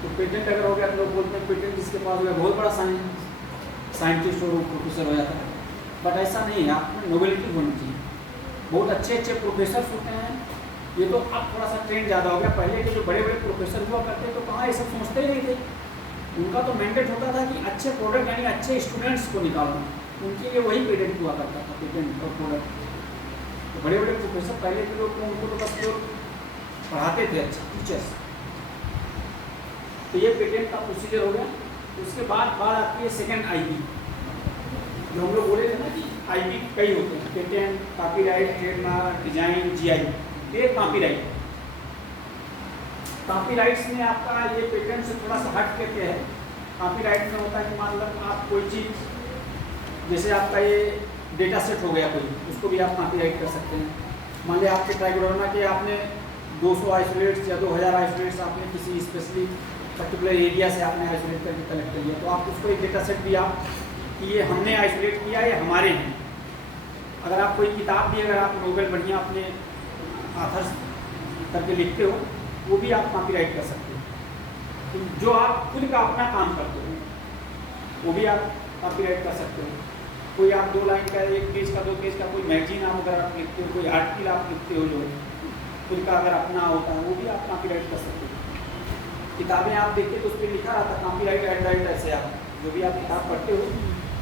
तो पेटेंट अगर हो गया तो लोग बोलते हैं पेटेंट जिसके पास हो गया बहुत बड़ा साइंटिस्ट और प्रोफेसर हो जाता है, बट ऐसा नहीं है। आपको नोवेल्टी होनी चाहिए। बहुत अच्छे अच्छे प्रोफेसर होते हैं, ये तो अब थोड़ा सा ट्रेंड ज़्यादा हो गया। पहले के जो बड़े बड़े प्रोफेसर हुआ करते तो कहाँ ये सब समझते ही नहीं थे। उनका तो मैंडेट होता था कि अच्छे प्रोडक्ट यानी अच्छे स्टूडेंट्स को निकालना, उनके लिए वही पेटेंट हुआ करता था, पेटेंट और प्रोडक्ट। तो बड़े बड़े प्रोफेसर पहले के लोग तो उनको तो बस लोग पढ़ाते थे अच्छे टीचर्स। तो ये पेटेंट का प्रोसीजर हो गया। उसके बाद आती है सेकेंड IP, जो हम लोग बोले थे ना कि IP कई होते हैं, patent, copyright, trademark, design, GI। ये कॉपीराइट, कॉपीराइट्स में आपका ये पेटेंट से थोड़ा सा हट के है। कॉपीराइट में होता है कि मान लो आप कोई चीज़, जैसे आपका ये डेटा सेट हो गया कोई, उसको भी आप कॉपीराइट कर सकते हैं। मान लिया आपके ट्राइकोडर्मा के आपने 200 आइसोलेट्स या 2000 आइसोलेट्स आपने किसी स्पेशली पर्टिकुलर एरिया से आपने आइसोलेट करके कलेक्ट कर लिया, तो आप उसको एक डेटा सेट भी आप कि ये हमने आइसोलेट किया, ये हमारे हैं। अगर आप कोई किताब भी, अगर आप नोवेल बढ़िया अपने ऑथर्स करके लिखते हो, वो भी आप कॉपीराइट कर सकते हो। तो जो आप खुद का अपना काम करते हो वो भी आप कॉपीराइट कर सकते हो। कोई आप 2 लाइन का, 1 पेज का, 2 पेज का कोई मैगजीन आप अगर आप लिखते हो, कोई आर्टिकल आप लिखते हो जो खुद का अगर अपना होता है, वो भी आप कॉपीराइट कर सकते हो। किताबें आप देखते तो उस पर लिखा रहता कॉपीराइट एट द रेट, ऐसे आप जो भी आप किताब पढ़ते हो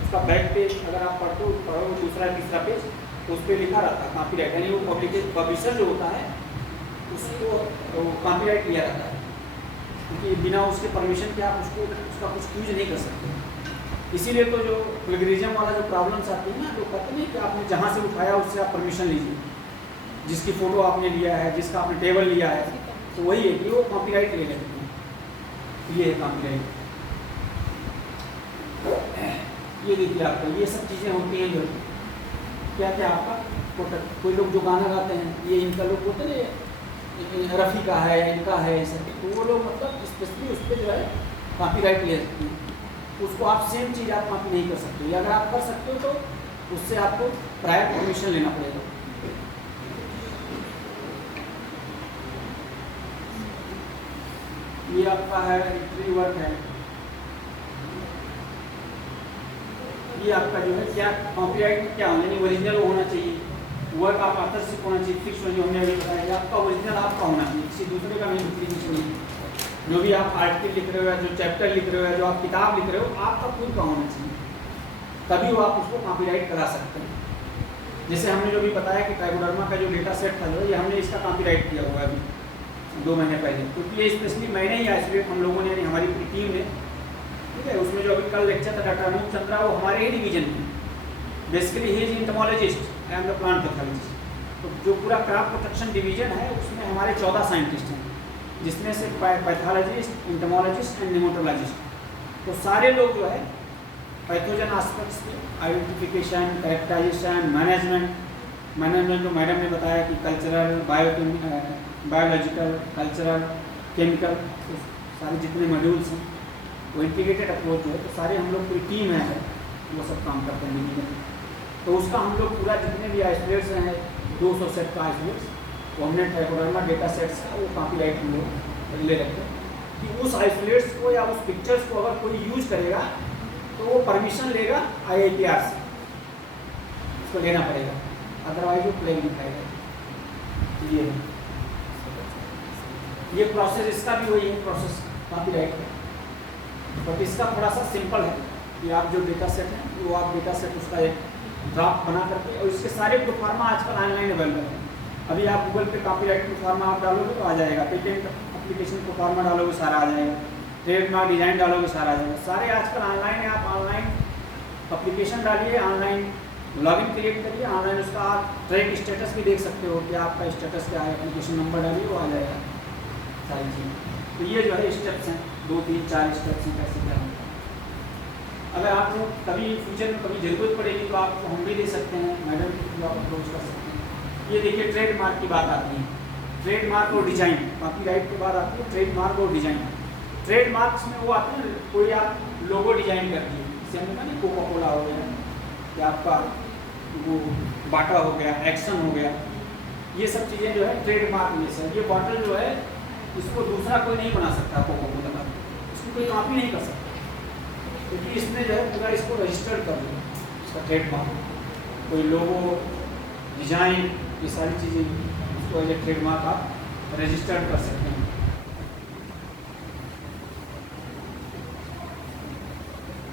उसका बैक पेज अगर आप पढ़ते हो, पढ़ो दूसरा तीसरा पेज, तो उस पर लिखा रहता है कॉपीराइट, यानी वो पब्लिशर जो होता है उसको कॉपीराइट लिया रहता है, क्योंकि बिना उसके परमिशन के आप उसको उसका कुछ यूज नहीं कर सकते। इसीलिए तो जो प्लेगरिज्म वाला जो प्रॉब्लम्स आती है ना, जो कहते हैं कि आपने जहाँ से उठाया उससे आप परमिशन लीजिए, जिसकी फ़ोटो आपने लिया है, जिसका आपने टेबल लिया है, तो वही है कि वो कॉपीराइट ले लेते हैं। ये है कॉपीराइट। ये देखिए आपका ये सब चीज़ें होती हैं जो क्या क्या आपका प्रोडक्ट। कोई लोग जो गाना गाते हैं, ये इनका लोग बोलते हैं रफ़ी का है, इनका है, ऐसा, तो वो लोग मतलब स्पेशली उस पर जो है कॉपीराइट ले सकते हैं। उसको आप सेम चीज़ आप कॉपी नहीं कर सकते, या अगर आप कर सकते हो तो उससे आपको प्रायर परमिशन लेना पड़ेगा। ये आपका है लिटरेरी वर्क है, ये आपका जो है क्या कॉपीराइट में क्या होना, यानी ओरिजिनल होना चाहिए, वर्क आप ऑथरशिप होना चाहिए, फिक्स जो हमने अभी बताया कि आपका ओरिजिनल आपका होना चाहिए, किसी दूसरे का नहीं, दूसरी नहीं। जो भी आप आर्टिकल लिख रहे हो या जो चैप्टर लिख रहे हो या जो आप किताब लिख रहे हो, आपका खुद का होना चाहिए, तभी वो आप उसको कॉपीराइट करा सकते हैं। जैसे हमने जो भी बताया कि ट्राइकोडर्मा का जो डेटा सेट था, जो ये हमने इसका कॉपीराइट किया हुआ है अभी 2 महीने पहले, क्योंकि ये स्पेशली मैंने ही आइसोलेट हम लोगों ने, यानी हमारी पूरी टीम ने, ठीक है। उसमें जो अभी कल लेक्चर था डॉक्टर अनूप चंद्रा, वो हमारे ही डिवीजन में, बेसिकली ही is entomologist, I am the plant pathologist. तो जो पूरा क्रॉप प्रोटेक्शन डिवीजन है उसमें हमारे 14 साइंटिस्ट हैं, जिसमें से पैथोलॉजिस्ट, इंटमोलॉजिस्ट एंड निमोटोलॉजिस्ट। तो सारे लोग जो है पैथोजन एस्पेक्ट्स पे आइडेंटिफिकेशन, कैरेक्टराइजेशन, मैनेजमेंट जो मैडम ने बताया कि कल्चरल, बायोलॉजिकल, कल्चरल, केमिकल, तो सारे जितने मॉड्यूल्स हैं वो इंटीग्रेटेड अप्रोच है। तो सारे हम लोग पूरी टीम है वो सब काम करते हैं डिवीजन। तो उसका हम लोग पूरा जितने भी आइसोलेट्स हैं 200 सेट का आइसोलेट्स, वो हमने ट्राइकोडर्मा डेटा सेट्स का वो कॉपीराइट हम लोग ले रखते हैं कि उस आइसोलेट्स को या उस पिक्चर्स को अगर कोई यूज करेगा तो वो परमिशन लेगा IITR से, उसको लेना पड़ेगा, अदरवाइज वो क्लेम नहीं खाएगा। ये प्रोसेस इसका भी वही है, प्रोसेस कॉपीराइट का। बट इसका थोड़ा सा सिंपल है कि आप जो डेटा सेट है वो आप डेटा सेट उसका एक ड्राफ्ट बना करके, और इसके सारे प्रोफार्मा आजकल ऑनलाइन अवेलेबल है। अभी आप गूगल पे कॉपीराइट प्रोफार्मा आप डालोगे तो आ जाएगा, पेटेंट एप्लीकेशन प्रोफार्मा डालोगे सारा आ जाएगा, ट्रेडमार्क डिजाइन डालोगे सारा आ जाएगा, सारे आजकल ऑनलाइन है। आप ऑनलाइन एप्लीकेशन डालिए, ऑनलाइन लॉगिन क्रिएट करिए, ऑनलाइन उसका आप ट्रैक स्टेटस भी देख सकते हो कि आपका स्टेटस क्या है, एप्लीकेशन नंबर डालिए वो आ जाएगा सारी चीज़ें। तो ये जो है स्टेप्स हैं, 2 3 4 स्टेप्स हैं कैसे क्या होता है। अगर आपको कभी फ्यूचर में कभी ज़रूरत पड़ेगी तो आपको हम भी दे सकते हैं, मैडम के थ्रू आप अप्रोच कर सकते हैं। ये देखिए ट्रेडमार्क की बात आती है, ट्रेडमार्क और डिज़ाइन, कॉपीराइट के बाद आती है ट्रेडमार्क और डिज़ाइन। ट्रेडमार्क्स में वो आते हैं, कोई आप लोगो डिज़ाइन कर दिए, जैसे हमने कहा ना कोका कोला हो गया या आपका वो बाटा हो गया, एक्शन हो गया, ये सब चीज़ें जो है ट्रेडमार्क में से। ये बॉटल जो है इसको दूसरा कोई नहीं बना सकता, कोका कोला का इसको कोई कॉपी नहीं कर सकता, क्योंकि इसमें जो है पूरा इसको रजिस्टर्ड कर दिया इसका ट्रेडमार्क, कोई लोगो डिज़ाइन ये सारी चीज़ें इसको एज ए ट्रेडमार्क आप रजिस्टर्ड कर सकते हैं।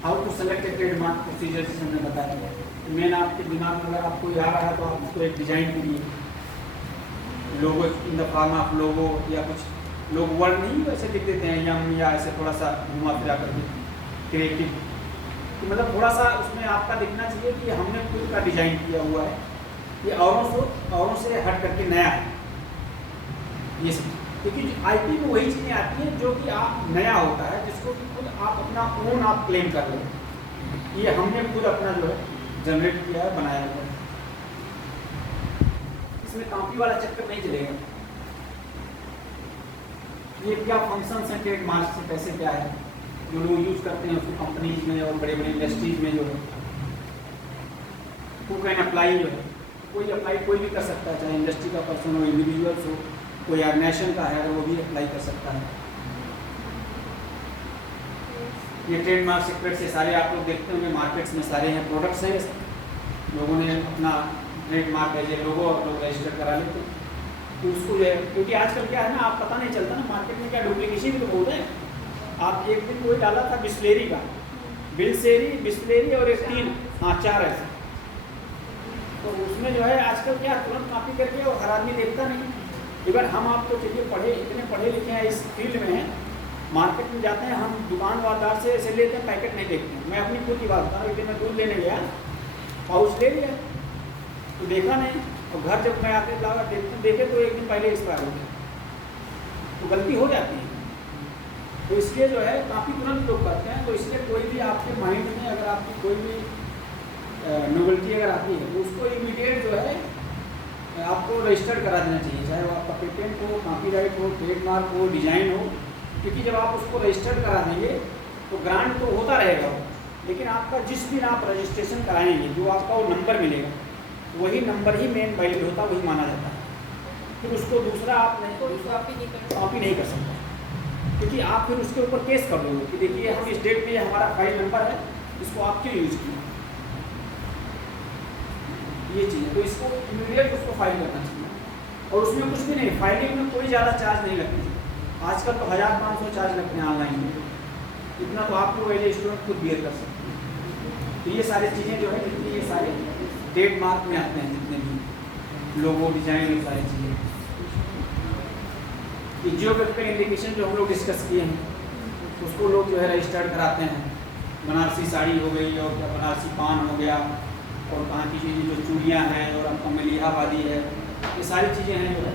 How to select a trademark procedure जैसे हमने बताया, मेन आपके दिमाग में अगर आपको याद आया तो आप उसको एक डिज़ाइन करिए, लोगो इन द फॉर्म ऑफ लोगो, या कुछ लोग वर्ड नहीं वैसे लिख देते हैं यम, या ऐसे थोड़ा सा घुमा फिरा करके क्रिएटिव, कि मतलब थोड़ा सा उसमें आपका दिखना चाहिए कि हमने खुद का डिज़ाइन किया हुआ है, ये औरों से हट करके नया है ये सब। क्योंकि आईपी में वही चीज़ें आती हैं जो कि आप नया होता है, जिसको कि खुद आप अपना ओन आप क्लेम कर रहे हो, ये हमने खुद अपना जो है जनरेट किया है, बनाया हुआ है, इसमें कॉपी वाला चक्कर नहीं चलेगा। ये क्या फंक्शंस हैं ट्रेडमार्क से, कैसे क्या है जो लोग यूज करते हैं उसको कंपनीज में और बड़े बड़े इंडस्ट्रीज में जो है, वो कैन अप्लाई जो है कोई अप्लाई कोई भी कर सकता है, चाहे इंडस्ट्री का पर्सन हो, इंडिविजुअल्स हो, कोई ऑर्गेनाइजेशन का है अगर वो भी अप्लाई कर सकता है। ये ट्रेडमार्क सीक्रेट से सारे आप लोग देखते होंगे मार्केट्स में सारे हैं, प्रोडक्ट्स हैं, लोगों ने अपना ट्रेडमार्क एज ए लोगो और लोग रजिस्टर करा लेते हैं, तो उसको जो है, क्योंकि आजकल क्या है ना, आप पता नहीं चलता ना मार्केट में क्या डुप्लीकेशन भी तो बहुत है। आप एक दिन कोई डाला था बिस्लेरी का, बिलसेरी, बिस्लेरी और एक 3 हाँ 4 ऐसे, तो उसमें जो है आजकल क्या तुरंत कॉपी करके और हर आदमी देखता नहीं। इवन हम आपको चलिए पढ़े, इतने पढ़े लिखे हैं, इस फील्ड में हैं, मार्केट में जाते हैं, हम दुकानदार से ऐसे लेते हैं, पैकेट नहीं देखते हैं। मैं अपनी खुद की बात बता रहा हूँ, एक दिन मैं दूध लेने गया, पाउच ले लिया तो देखा नहीं, और घर जब मैं आते लाकर देखे तो एक दिन पहले एक्सपायर हो गया, तो गलती हो जाती है। तो इसलिए जो है काफ़ी तुरंत लोग करते हैं, तो इसलिए कोई भी आपके माइंड में अगर आपकी कोई भी नोवेल्टी अगर आती है तो उसको इमीडिएट जो है आपको रजिस्टर करा देना चाहिए, चाहे वो आपका पेटेंट हो, कॉपीराइट हो, ट्रेडमार्क हो, डिज़ाइन हो, क्योंकि जब आप उसको रजिस्टर करा देंगे तो ग्रांट तो होता रहेगा, लेकिन आपका जिस दिन आप रजिस्ट्रेशन कराएंगे जो आपका वो नंबर मिलेगा, वही नंबर ही मेन वैलिड होता, वही माना जाता है। फिर उसको दूसरा आप नहीं कॉपी नहीं कर सकते, क्योंकि आप फिर उसके ऊपर केस कर दोगे कि देखिए हम इस डेट में हमारा फाइल नंबर है, इसको आप क्यों यूज़ किया, ये चीज़ है। तो इसको इमीडिएट उसको फाइल करना चाहिए, और उसमें कुछ भी नहीं, फाइलिंग में कोई ज़्यादा चार्ज नहीं लगती। आजकल तो 1500 चार्ज लगते हैं ऑनलाइन में, इतना तो आप लोग एज ए स्टूडेंट खुद बियर कर सकते हैं। तो ये सारी चीज़ें जो है, जितनी ये सारे ट्रेडमार्क में आते हैं, जितने भी लोगो डिज़ाइन, ये सारी चीज़ें, ये जियोग्राफिकल इंडिकेशन जो हम लोग डिस्कस किए हैं, उसको लोग जो है रजिस्टर्ड कराते हैं। बनारसी साड़ी हो गई, और क्या बनारसी पान हो गया, और कहाँ की चीज़ें जो चूड़ियाँ हैं, और आपका मलिहाबादी है, ये सारी चीज़ें हैं जो है,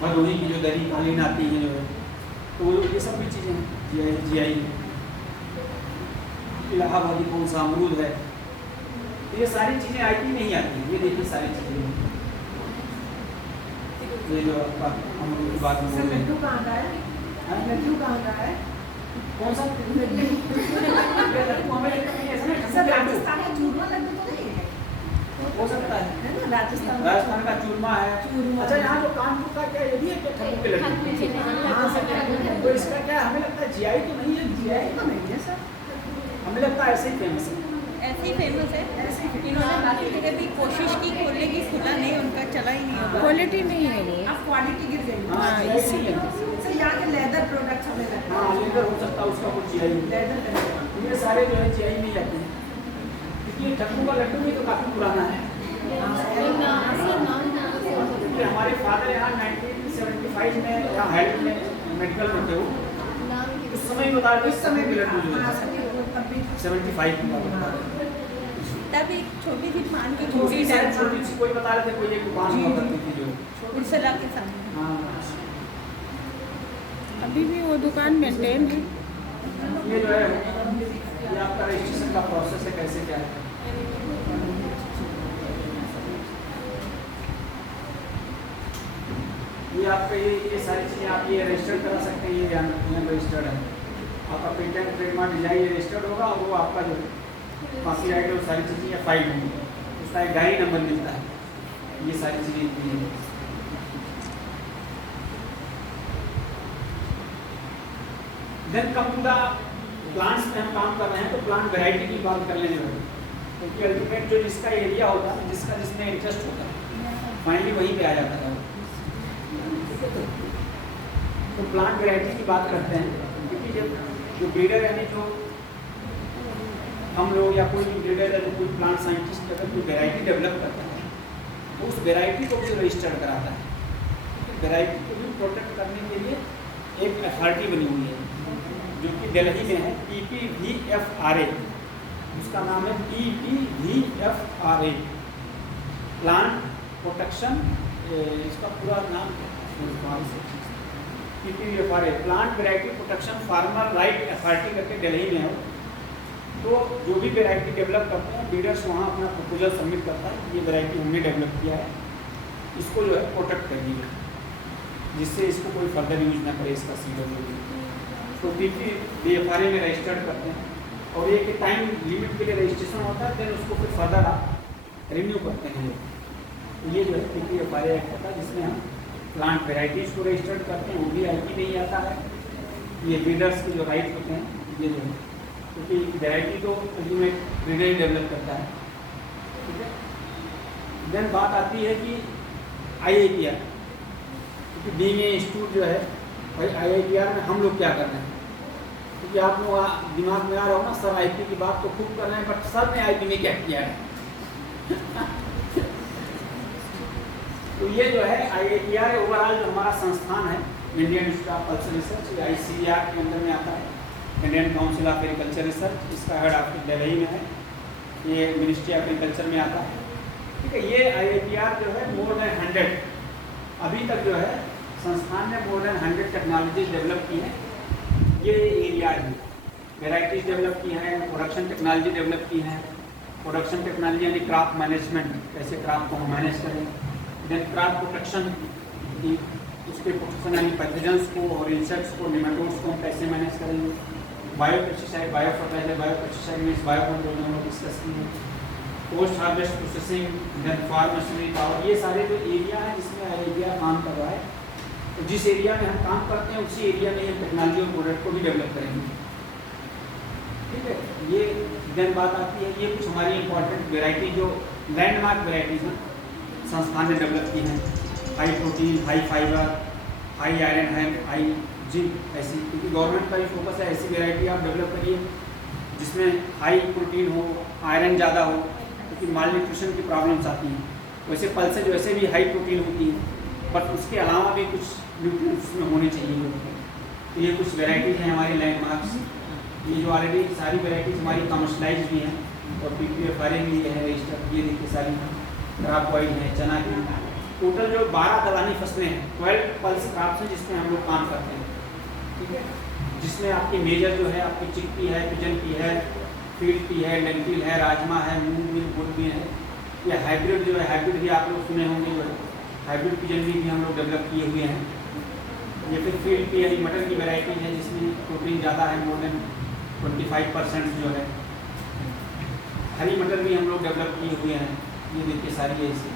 भदोही की जो दरी कालीन आती हैं जो है, तो ये सब भी चीज़ें हैं। GI इलाहाबादी कौन सा अमरूद है, तो ये सारी चीज़ें आईटी में ही आती हैं। ये देखिए सारी चीज़ें, ये जो आपका अमरूद की बात में लड्डू कहाँ का है, लड्डू कहाँ का है, कौन सा राजस्थान का चूरमा लड्डू तो नहीं है, हो सकता है ना, राजस्थान का चूरमा है। अच्छा, यहाँ जो कानपुर का क्या ये भी है, क्या ठप्पू के लड्डू, तो इसका क्या हमें लगता है GI तो नहीं है, GI तो नहीं है सर, हमें लगता है ऐसे ही फेमस है, ऐसे ही फेमस है। इन्होंने बाकी जगह भी कोशिश की खोलने की, खुला नहीं, उनका चला ही नहीं होगा, क्वालिटी नहीं है वो, अब क्वालिटी गिर गई। हाँ, इसीलिए सर जहाँ के लेदर प्रोडक्ट्स हमें लगता हाँ लेदर हो सकता है, उसका कुछ GI नहीं। लेदर ये सारे जो है GI में जाते हैं, क्योंकि ये चक्कू का लड्डू भी तो काफ़ी पुराना है। क्योंकि हमारे फादर यहाँ 1975 में यहाँ हेल्थ में मेडिकल में थे, वो उस समय बता रहे उस समय भी लड्डू जो है 75 में बता रहे थे। तब एक छोटी सी पान की तो छोटी उसकी शायद छोटी सी कोई बता रहे थे, कोई एक दुकान हुआ करती थी जो उड़सला के सामने। हाँ अभी भी वो दुकान मेंटेन है। ये जो है ये आपका रजिस्ट्रेशन का प्रोसेस है, कैसे क्या है। ये आपका ये सारी चीज़ें आप ये रजिस्टर करा सकते हैं, ये ध्यान रखना रजिस्टर्ड है आपका। पेटेंट ट्रेडमार्क डिजाइन ये रजिस्टर्ड होगा, और वो आपका जो काफी राइट है वो सारी चीज़ें ये फाइल होंगी, उसका एक डायरी नंबर मिलता है, ये सारी चीज़ें। Then come to the plants में हम काम कर रहे हैं, तो प्लांट वैरायटी की बात कर लेंगे, क्योंकि अल्टीमेट जो जिसका एरिया होता है, जिसमें इंटरेस्ट होता है, फाइनली वहीं पे आ जाता है। तो प्लांट वैरायटी की बात करते हैं, क्योंकि जब जो ब्रीडर यानी जो हम लोग या कोई भी ब्रीडर या कोई प्लांट साइंटिस्ट अगर कोई वैरायटी डेवलप करता है, तो उस वैरायटी को भी रजिस्टर्ड कराता है। वैरायटी को भी प्रोटेक्ट करने के लिए एक अथॉरिटी बनी हुई है, जो कि दिल्ली में है, PPVFRA, उसका नाम है PPVFRA, प्लांट प्रोटेक्शन, इसका पूरा नाम PPVFRA, plant variety protection farmer right authority करके दिल्ली में है। तो जो भी वैरायटी डेवलप करते हैं ब्रीडर्स वहाँ अपना प्रपोजल सबमिट करता है, ये वैरायटी हमने डेवलप किया है, इसको जो है प्रोटेक्ट करनी है, जिससे इसको कोई फर्दर यूज ना करे, इसका सीडर जो भी। तो PPVFRA में रजिस्टर्ड करते हैं, और ये कि टाइम लिमिट के लिए रजिस्ट्रेशन होता है, देन उसको फिर फर्दर आप रिन्यू करते हैं। तो ये जो है PPVFRA एक्ट होता है, जिसमें हम प्लांट वेराइटीज़ को रजिस्टर्ड करते हैं, वो भी IP नहीं आता है। ये ब्रीडर्स के जो राइट होते हैं ये जो है, क्योंकि वेराइटी तो अल्टीमेट ब्रीडर ही डेवलप करता है, ठीक है। देन बात आती है कि IIPR, क्योंकि बीइंग ए इंस्टीट्यूट जो है भाई IIPR में हम लोग क्या कर रहे हैं, क्योंकि आप लोग दिमाग में आ रहा हो ना, सर IP की बात तो खूब कर रहे हैं, बट सर ने IP में क्या किया है। तो ये जो है IIPR ओवरऑल जो हमारा संस्थान है, Indian institute of culture research, ICAR के अंदर में आता है, Indian council of agriculture research, इसका हेड ऑफिस दिल्ली में है, ये मिनिस्ट्री ऑफ एग्रीकल्चर में आता है, ठीक है। ये IIPR जो है मोर देन 100 अभी तक जो है संस्थान ने मोर देन 100 टेक्नोलॉजीज डेवलप की हैं। ये एरिया है, वेराइटीज डेवलप की हैं, प्रोडक्शन टेक्नोलॉजी डेवलप की हैं। प्रोडक्शन टेक्नोलॉजी यानी क्रॉप मैनेजमेंट, कैसे क्रॉप को हम मैनेज करें। देन क्रॉप प्रोटेक्शन, उसके प्रोटेक्शन यानी पैथोजेंस को और इंसेक्ट्स को, निमेटोड्स को हम कैसे मैनेज करेंगे। Bio pesticide, bio fertilizer, bio pesticide means bio control हम लोग डिस्कस किए। Post harvest processing, then farm machinery power, ये सारे जो एरिया है जिसमें IIPR काम कर रहा है, तो जिस एरिया में हम काम करते हैं उसी एरिया में हम टेक्नोलॉजी और प्रोडक्ट को भी डेवलप करेंगे, ठीक है। ये देन बात आती है, ये कुछ हमारी इंपॉर्टेंट वेराइटी जो लैंडमार्क वेराइटीज हैं संस्थान ने डेवलप की हैं, high protein, high fibre, high iron है, हाई जिंक, ऐसी, क्योंकि गवर्नमेंट का भी फोकस है ऐसी वेराइटी आप डेवलप करिए जिसमें हाई प्रोटीन हो, आयरन ज़्यादा हो, क्योंकि माल न्यूट्रिशन की प्रॉब्लम्स आती हैं। वैसे पल्सेज वैसे भी हाई प्रोटीन होती हैं, बट उसके अलावा भी कुछ न्यूट्रिएंट्स उसमें होने चाहिए। तो ये कुछ वेराइटीज़ हैं हमारी लैंडमार्क्स, ये जो ऑलरेडी सारी वेराइटीज़ हमारी कमर्शलाइज भी हैं, और PPVFRA भी है रजिस्टर, ये देखिए सारी क्रॉप ऑयल है, चना की, टोटल जो 12 दलहनी फसलें हैं, 12 पल्स क्रॉप्स हैं जिसमें हम लोग काम करते हैं, ठीक है। जिसमें आपकी मेजर जो है आपकी चिकपी है, पिजन की है, फील्ड की है, लेंटिल है, राजमा है, मूंग भी, गुड़ भी है। ये हाइब्रिड जो है, हाइब्रिड भी आप लोग सुने होंगे, हाइब्रिड पिजन भी हम लोग डेवलप किए हुए हैं। ये फिर फील्ड की है, मटर की वैरायटी है जिसमें प्रोटीन ज़्यादा है, मोर देन 25% जो है। हरी मटर भी हम लोग डेवलप किए हुए हैं, ये देखिए सारी ऐसी।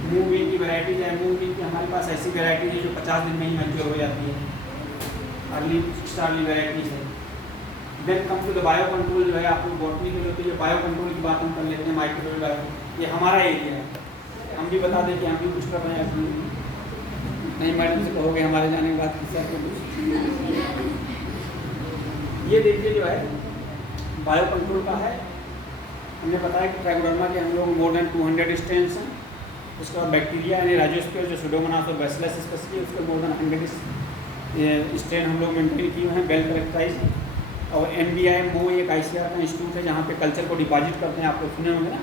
मूंग बीन की वैरायटीज है, मूंग बीन की हमारे पास ऐसी वैरायटी है जो 50 दिन में ही मैच्योर हो जाती है, अर्ली स्टार्ली वैरायटीज है। Then come to the bio control जो है, आप लोग बॉटनी के होते हैं, बायो कंट्रोल की बात हम कर लेते हैं, माइक्रोवेव बायो, ये हमारा एरिया है, हम भी बता दें कि हम भी कुछ कर रहे हैं अपनी। नहीं मैडम से कहोगे हमारे जाने के बाद सर को ये देखिए जो है बायो कंट्रोल का है। हमने बताया कि ट्राइकोडर्मा के हम लोग मोर देन 200 स्ट्रेन्स हैं। उसके बाद बैक्टीरिया यानी राइजोस्पियर जो सुडोमोनास और बैसिलस स्पेसिफिक उसके मोर देन 100 स्ट्रेन हम लोग मेंटेन किए हैं, वेल करेक्टराइज। और NBIMO एक ICAR का इंस्टीट्यूट है जहाँ पे कल्चर को डिपॉजिट करते हैं, आप लोग सुने होंगे ना,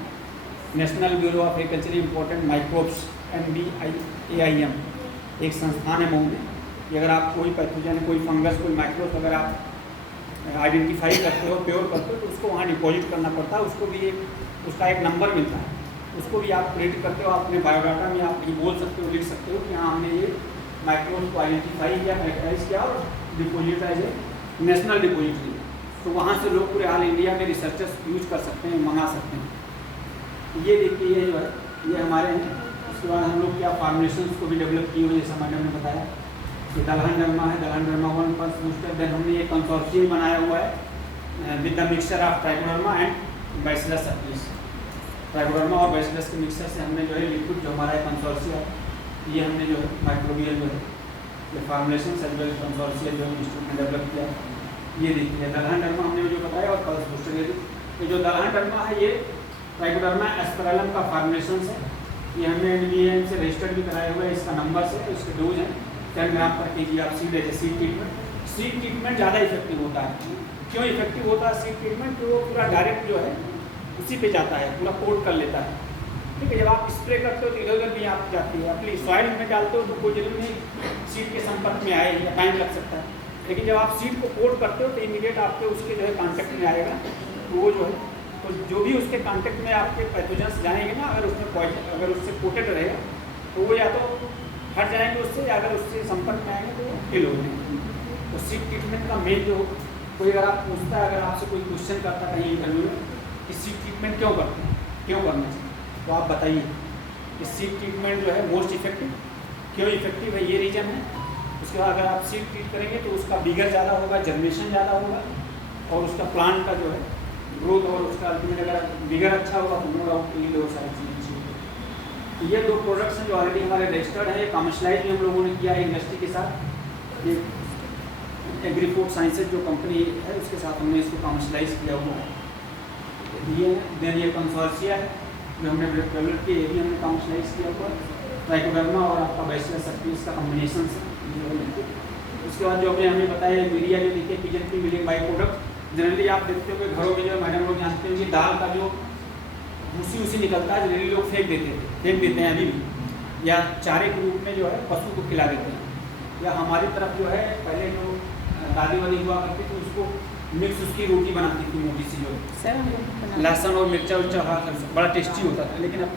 national bureau of agriculturally important microbes NBIAIM एक संस्थान है मऊ में। कि अगर आप कोई पैथोजन कोई फंगस कोई माइक्रोब अगर आप आइडेंटिफाई करते हो प्योर करते हो तो उसको वहाँ डिपॉजिट करना पड़ता है, उसको भी उसका एक नंबर मिलता है, उसको भी आप क्रिएट करते हो अपने बायोडाटा में। आप ये बोल सकते हो लिख सकते हो कि हाँ हमने ये माइक्रोब को आइडेंटिफाई किया कैरेक्टराइज किया और डिपोजिटाइज है नेशनल डिपोजिटरी, तो वहाँ से लोग पूरे ऑल इंडिया में रिसर्चर्स यूज कर सकते हैं, मंगा सकते हैं। ये देखिए ये जो है ये हमारे हैं। उसके बाद हम लोग क्या फार्मुलेशंस को भी डेवलप किए हुए, जैसा मैडम ने बताया। ये दलहन डर्मा है, दलहन डर्मा 1 बूस्टर। देन हमने ये कंसोर्शियम बनाया हुआ है with the mixture of trichoderma and bacillus subtilis. Trichoderma और बैसिलस के मिक्सचर से हमने जो है लिक्विड जो हमारा कंसोर्शियम है ये हमने जो है माइक्रोबियल जो है ये फार्मुलेशन सेलुलर कंसोर्शियम जो इंस्टीट्यूट में डेवलप किया है। ये देखिए दलहन डर्मा हमने जो बताया और पल्स बूस्टर। ये जो दलहन डर्मा है ये ट्राइकोडर्मा एस्पेरेलम का फार्मुलेशन है। ये हमने NBIM से रजिस्टर्ड भी कराया हुआ है, इसका नंबर से। इसके डोज है 10 ग्राम पर kg आप सीड है। सीड ट्रीटमेंट ज़्यादा इफेक्टिव होता है। क्यों इफेक्टिव होता है सीड ट्रीटमेंट? तो वो पूरा डायरेक्ट जो है उसी पे जाता है, पूरा कोट कर लेता है। ठीक है, जब आप स्प्रे करते हो तो इधर उधर भी आप जाती है। अपनी सॉइल में डालते हो तो कोई जरूरी नहीं सीड के संपर्क में आए या टाइम लग सकता है, लेकिन जब आप सीड को कोट करते हो तो इमीडिएट आपके उसके जो है कॉन्टेक्ट में आएगा। तो वो जो है तो जो भी उसके कॉन्टेक्ट में आपके पैथोजेंस जाएंगे ना, अगर उसमें पॉइजन अगर उससे कोटेड रहेगा तो वो या तो हट जाएंगे उससे, या अगर उससे संपर्क में आएंगे तो किल हो जाएंगे। तो सीड ट्रीटमेंट का मेन जो कोई अगर आप पूछता है, अगर आपसे कोई क्वेश्चन करता है कहीं इंटरव्यू में कि सीड ट्रीटमेंट क्यों करते हैं, क्यों करना चाहिए, तो आप बताइए कि सीड ट्रीटमेंट जो है मोस्ट इफेक्टिव, क्यों इफेक्टिव है ये रीज़न है। उसके बाद अगर आप सीड ट्रीट करेंगे तो उसका बिगर ज़्यादा होगा, जर्मिनेशन ज़्यादा होगा, और उसका प्लांट का जो है ग्रोथ और उसका अल्टीमेट अगर बिगर अच्छा होगा तो नो डाउट ये लोग सारी चीज़ें अच्छी होगी। तो ये 2 प्रोडक्ट्स हैं जो ऑलरेडी हमारे रजिस्टर्ड है। कमर्शलाइज भी हम लोगों ने किया है इंडस्ट्री के साथ। ये एग्रीफूड साइंसेज जो कंपनी है उसके साथ हमने इसको कमर्शलाइज किया हुआ है। ये देन ये कंसोर्शिया है जो हमने डेवलप किया, ये भी हमने कमर्शलाइज किया हुआ है। ट्राइकोडर्मा और आपका बैसिलस सबटिलिस का कॉम्बिनेशन है। उसके बाद जो हमने बताया मीडिया जो देखिए पिजन की मिलिंग बाई प्रोडक्ट। जनरली आप देखते हो कि घरों में जो मैडम लोग जानते हो कि दाल का जो भूसी निकलता है जनरली लोग फेंक देते हैं अभी भी, या चारे के रूप में जो है पशु को खिला देते हैं। या हमारी तरफ जो है पहले जो दादी वाली हुआ करती थी उसको मिक्स उसकी रोटी बनाती थी मोटी सी, जो लहसुन और मिर्चा उर्चा बड़ा टेस्टी होता था। लेकिन अब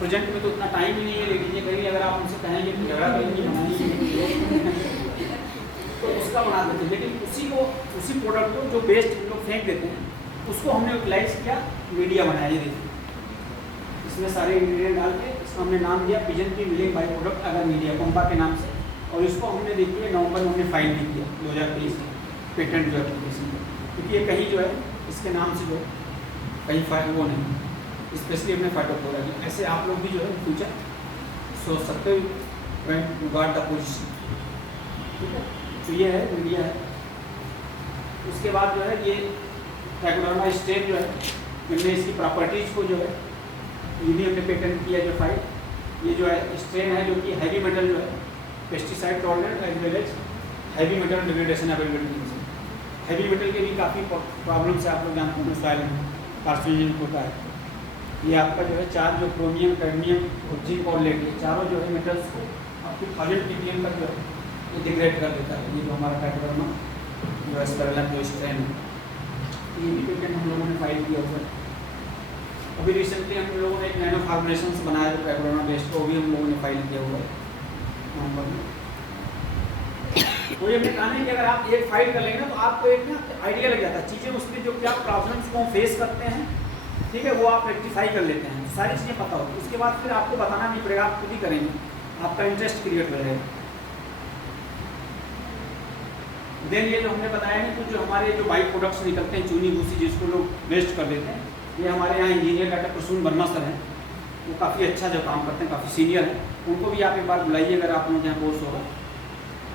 प्रेजेंट में तो उतना टाइम ही नहीं है। लेकिन ये कहीं अगर आप उनसे कहेंगे कि झगड़ा करेंगे तो उसका बना देते हैं। लेकिन उसी प्रोडक्ट को जो वेस्ट हम लोग फेंक देते हैं उसको हमने यूटिलाइज किया, मीडिया बनाया। ये देखिए इसमें सारे इंग्रेडिएंट डाल के इसका हमने नाम दिया पिजन की मिलिंग बाई प्रोडक्ट अगर मीडिया पंपा के नाम से। और इसको हमने देखिए नवंबर में हमने फाइल भी किया 2023 में पेटेंट जो एप्लीकेशन में, क्योंकि ये कहीं जो है इसके नाम से जो कहीं फाइल वो नहीं, स्पेशली हमने फाइटोफोरा की। ऐसे आप लोग भी जो है फ्यूचर सोच सकते हो when you got the position. ठीक है, तो ये है मीडिया है। उसके बाद जो है ये ट्राइकोडर्मा स्ट्रेन जो है हमने इसकी प्रॉपर्टीज़ को जो है ये भी हमने पेटेंट किया जो फाइल। ये जो है स्ट्रेन है जो कि हैवी मेटल जो है pesticide tolerant as well as heavy metal degradation ability. Heavy metal के भी काफ़ी प्रॉब्लम्स है, आप लोग जानते हैं सॉइल में कार्सिनोजेनिक होता है। ये आपका जो है 4 जो क्रोमियम कैडमियम और जिंक और लेड, ये चारों जो है मेटल्स को आपकी 1000 ppm तक जो है ये डिग्रेड कर देता है। ये जो हमारा ट्राइकोडर्मा जो एस्पेरेलम जो स्ट्रेन है ये भी पेटेंट हम लोगों ने फाइल किया हुआ है। अभी रिसेंटली हम लोगों ने एक नैनो फार्मुलेशन बनाया जो ट्राइकोडर्मा बेस्ड, को भी हम लोगों ने फाइल किया हुआ है नवंबर में। तो ये हमने कहा नहीं कि अगर आप एक फाइल कर लेंगे ना तो आपको एक ना आइडिया लग जाता है चीज़ें उसमें जो क्या प्रॉब्लम्स को हम फेस करते हैं, ठीक है, वो आप रेक्टिफाई कर लेते हैं, सारी चीज़ें पता होती है। उसके बाद फिर आपको बताना नहीं पड़ेगा, आप खुद ही करेंगे, आपका इंटरेस्ट क्रिएट हो जाएगा। देन ये जो हमने बताया ना कुछ जो हमारे जो बाई प्रोडक्ट्स निकलते हैं चूनी भूसी जिसको लोग वेस्ट कर देते हैं, ये हमारे यहाँ engineer doctor Prasoon Verma sir हैं, वो काफ़ी अच्छा जो काम करते हैं, काफ़ी सीनियर हैं, उनको भी आप एक बार बुलाइए अगर आप लोग यहाँ कोर्स होगा।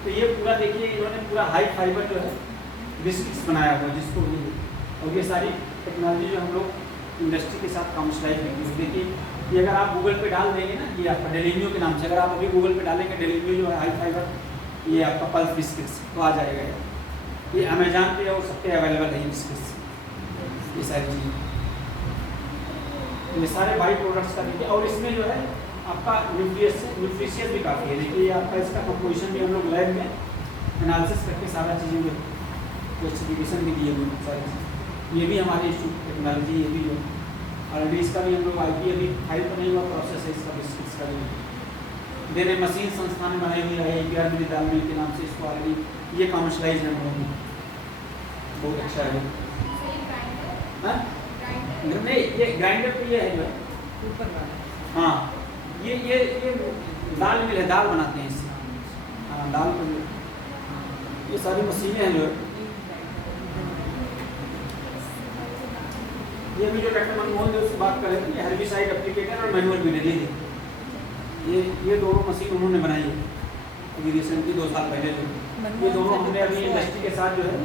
तो ये पूरा देखिए इन्होंने पूरा हाई फाइबर जो है बिस्किट्स बनाया हुआ है जिसको भी, और ये सारी टेक्नोलॉजी जो हम लोग इंडस्ट्री के साथ कमर्शलाइज करेंगे। देखिए ये अगर आप गूगल पे डाल देंगे ना, ये आपका डेलिमियो के नाम से, अगर आप अभी गूगल पे डालेंगे डेलिमियो जो है हाई फाइबर, ये आपका पल्स बिस्किट्स तो आ जाएगा। ये अमेजान पे और सब पे अवेलेबल है बिस्किट्स, ये सारी चीज़ें, ये सारे बाई प्रोडक्ट्स का देखिए। और इसमें जो है आपका न्यूट्रिशियस भी काफ़ी है। देखिए आपका इसका कंपोजिशन भी हम लोग लैब में एनालिसिस करके सारा चीज़ें जो स्पेसिफिकेशन भी दिए हुए सारी चीज़। ये भी हमारी टेक्नोलॉजी, ये भी जो ऑलरेडी इसका भी हम लोग IP अभी फाइल तो नहीं हुआ, प्रोसेस है इसका बिस्किट्स का भी। देने मशीन संस्थान बनाई हुई है APR मिल मिल के नाम से, इसको ऑलरेडी ये कमर्शलाइज है हम लोग, बहुत अच्छा है। हाँ नहीं, ये ग्राइंडर तो ये है जो ऊपर वाला, हाँ ये दाल मिल है, दाल बनाते हैं इससे, हाँ दाल को, ये सारी मशीनें हैं जो ये भी जो डॉक्टर मनमोहन जो उससे बात कर रहे थे, हर्बिसाइड एप्लीकेटर और मैनुअल वीडर, ये दोनों मशीन उन्होंने बनाई है अभी रिसेंटली 2 साल पहले जो, ये दोनों हमने अभी इंडस्ट्री के साथ जो है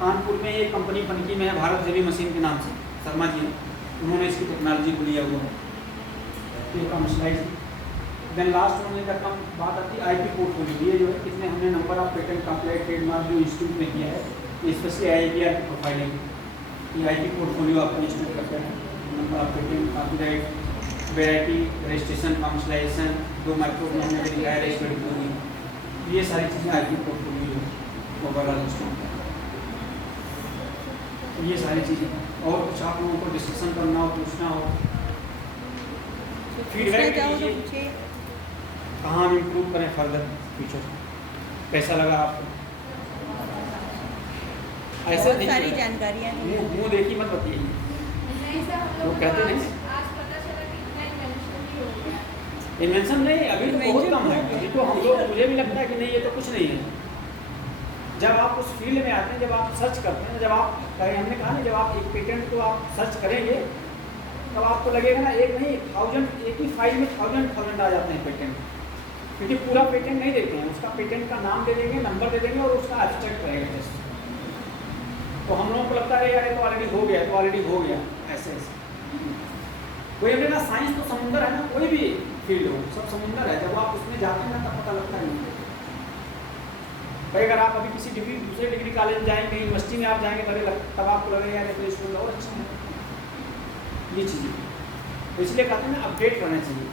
कानपुर में ये कंपनी पनकी में है, भारत हेवी मशीन के नाम से, शर्मा जी उन्होंने इसकी टेक्नोलॉजी को लिया हुआ है, ये कमर्शलाइज। देन लास्ट उन्होंने का कम बात आती है IP पोर्टफोलियो, ये जो है कितने हमने number of patent complete trademark जो इंस्टीट्यूट में किया है, स्पेशली IIPR की प्रोफाइलिंग, ये IP पोर्टफोलियो आपका इंस्टीट्यूट करते हैं, number of patent, copyright, variety, registration, commercialisation, 2 micro हमने दिखाया रजिस्टर्ड पूरी, ये सारी चीज़ें IP पोर्टफोलियो ओवरऑल इंस्टीट्यूट, ये सारी चीज़ें। और कुछ आप लोगों को डिस्कशन करना हो, पूछना हो, फीडबैक दीजिए, कहाँ हम इम्प्रूव करें फर्दर फ्यूचर। कैसा लगा आपको? ऐसे बहुत सारी जानकारियाँ मुँह देखी मत बताइए, लोग कहते नहीं इन्वेंशन नहीं, अभी तो बहुत कम है, अभी तो हम लोग, मुझे भी लगता है कि नहीं ये तो कुछ नहीं है। जब आप उस फील्ड में आते हैं, जब आप सर्च करते हैं, जब आप हमने कहा ना, जब आप एक पेटेंट को आप सर्च करेंगे तब आपको लगेगा ना एक नहीं 1000, एक ही फाइल में 1000 आ जाते हैं पेटेंट, क्योंकि पूरा पेटेंट नहीं देते हैं, उसका पेटेंट का नाम दे देंगे, नंबर दे देंगे और उसका एब्स्ट्रैक्ट रहेगा जस्ट। तो हम लोगों को लगता है यार ये तो ऑलरेडी हो गया, तो ऑलरेडी हो गया, ऐसे ऐसे। कोई अपने ना साइंस तो समुंदर है ना, कोई भी फील्ड हो सब समुंदर है, जब आप उसमें जाते हैं ना तब पता लगता है। भाई अगर आप अभी किसी दूसरे डिग्री कॉलेज में जाएंगे, यूनिवर्सिटी में आप जाएंगे, तब आपको लगेगा यार तो स्कूल और अच्छा है, ये चीज़ें। तो इसलिए कहते हैं ना अपडेट करना चाहिए।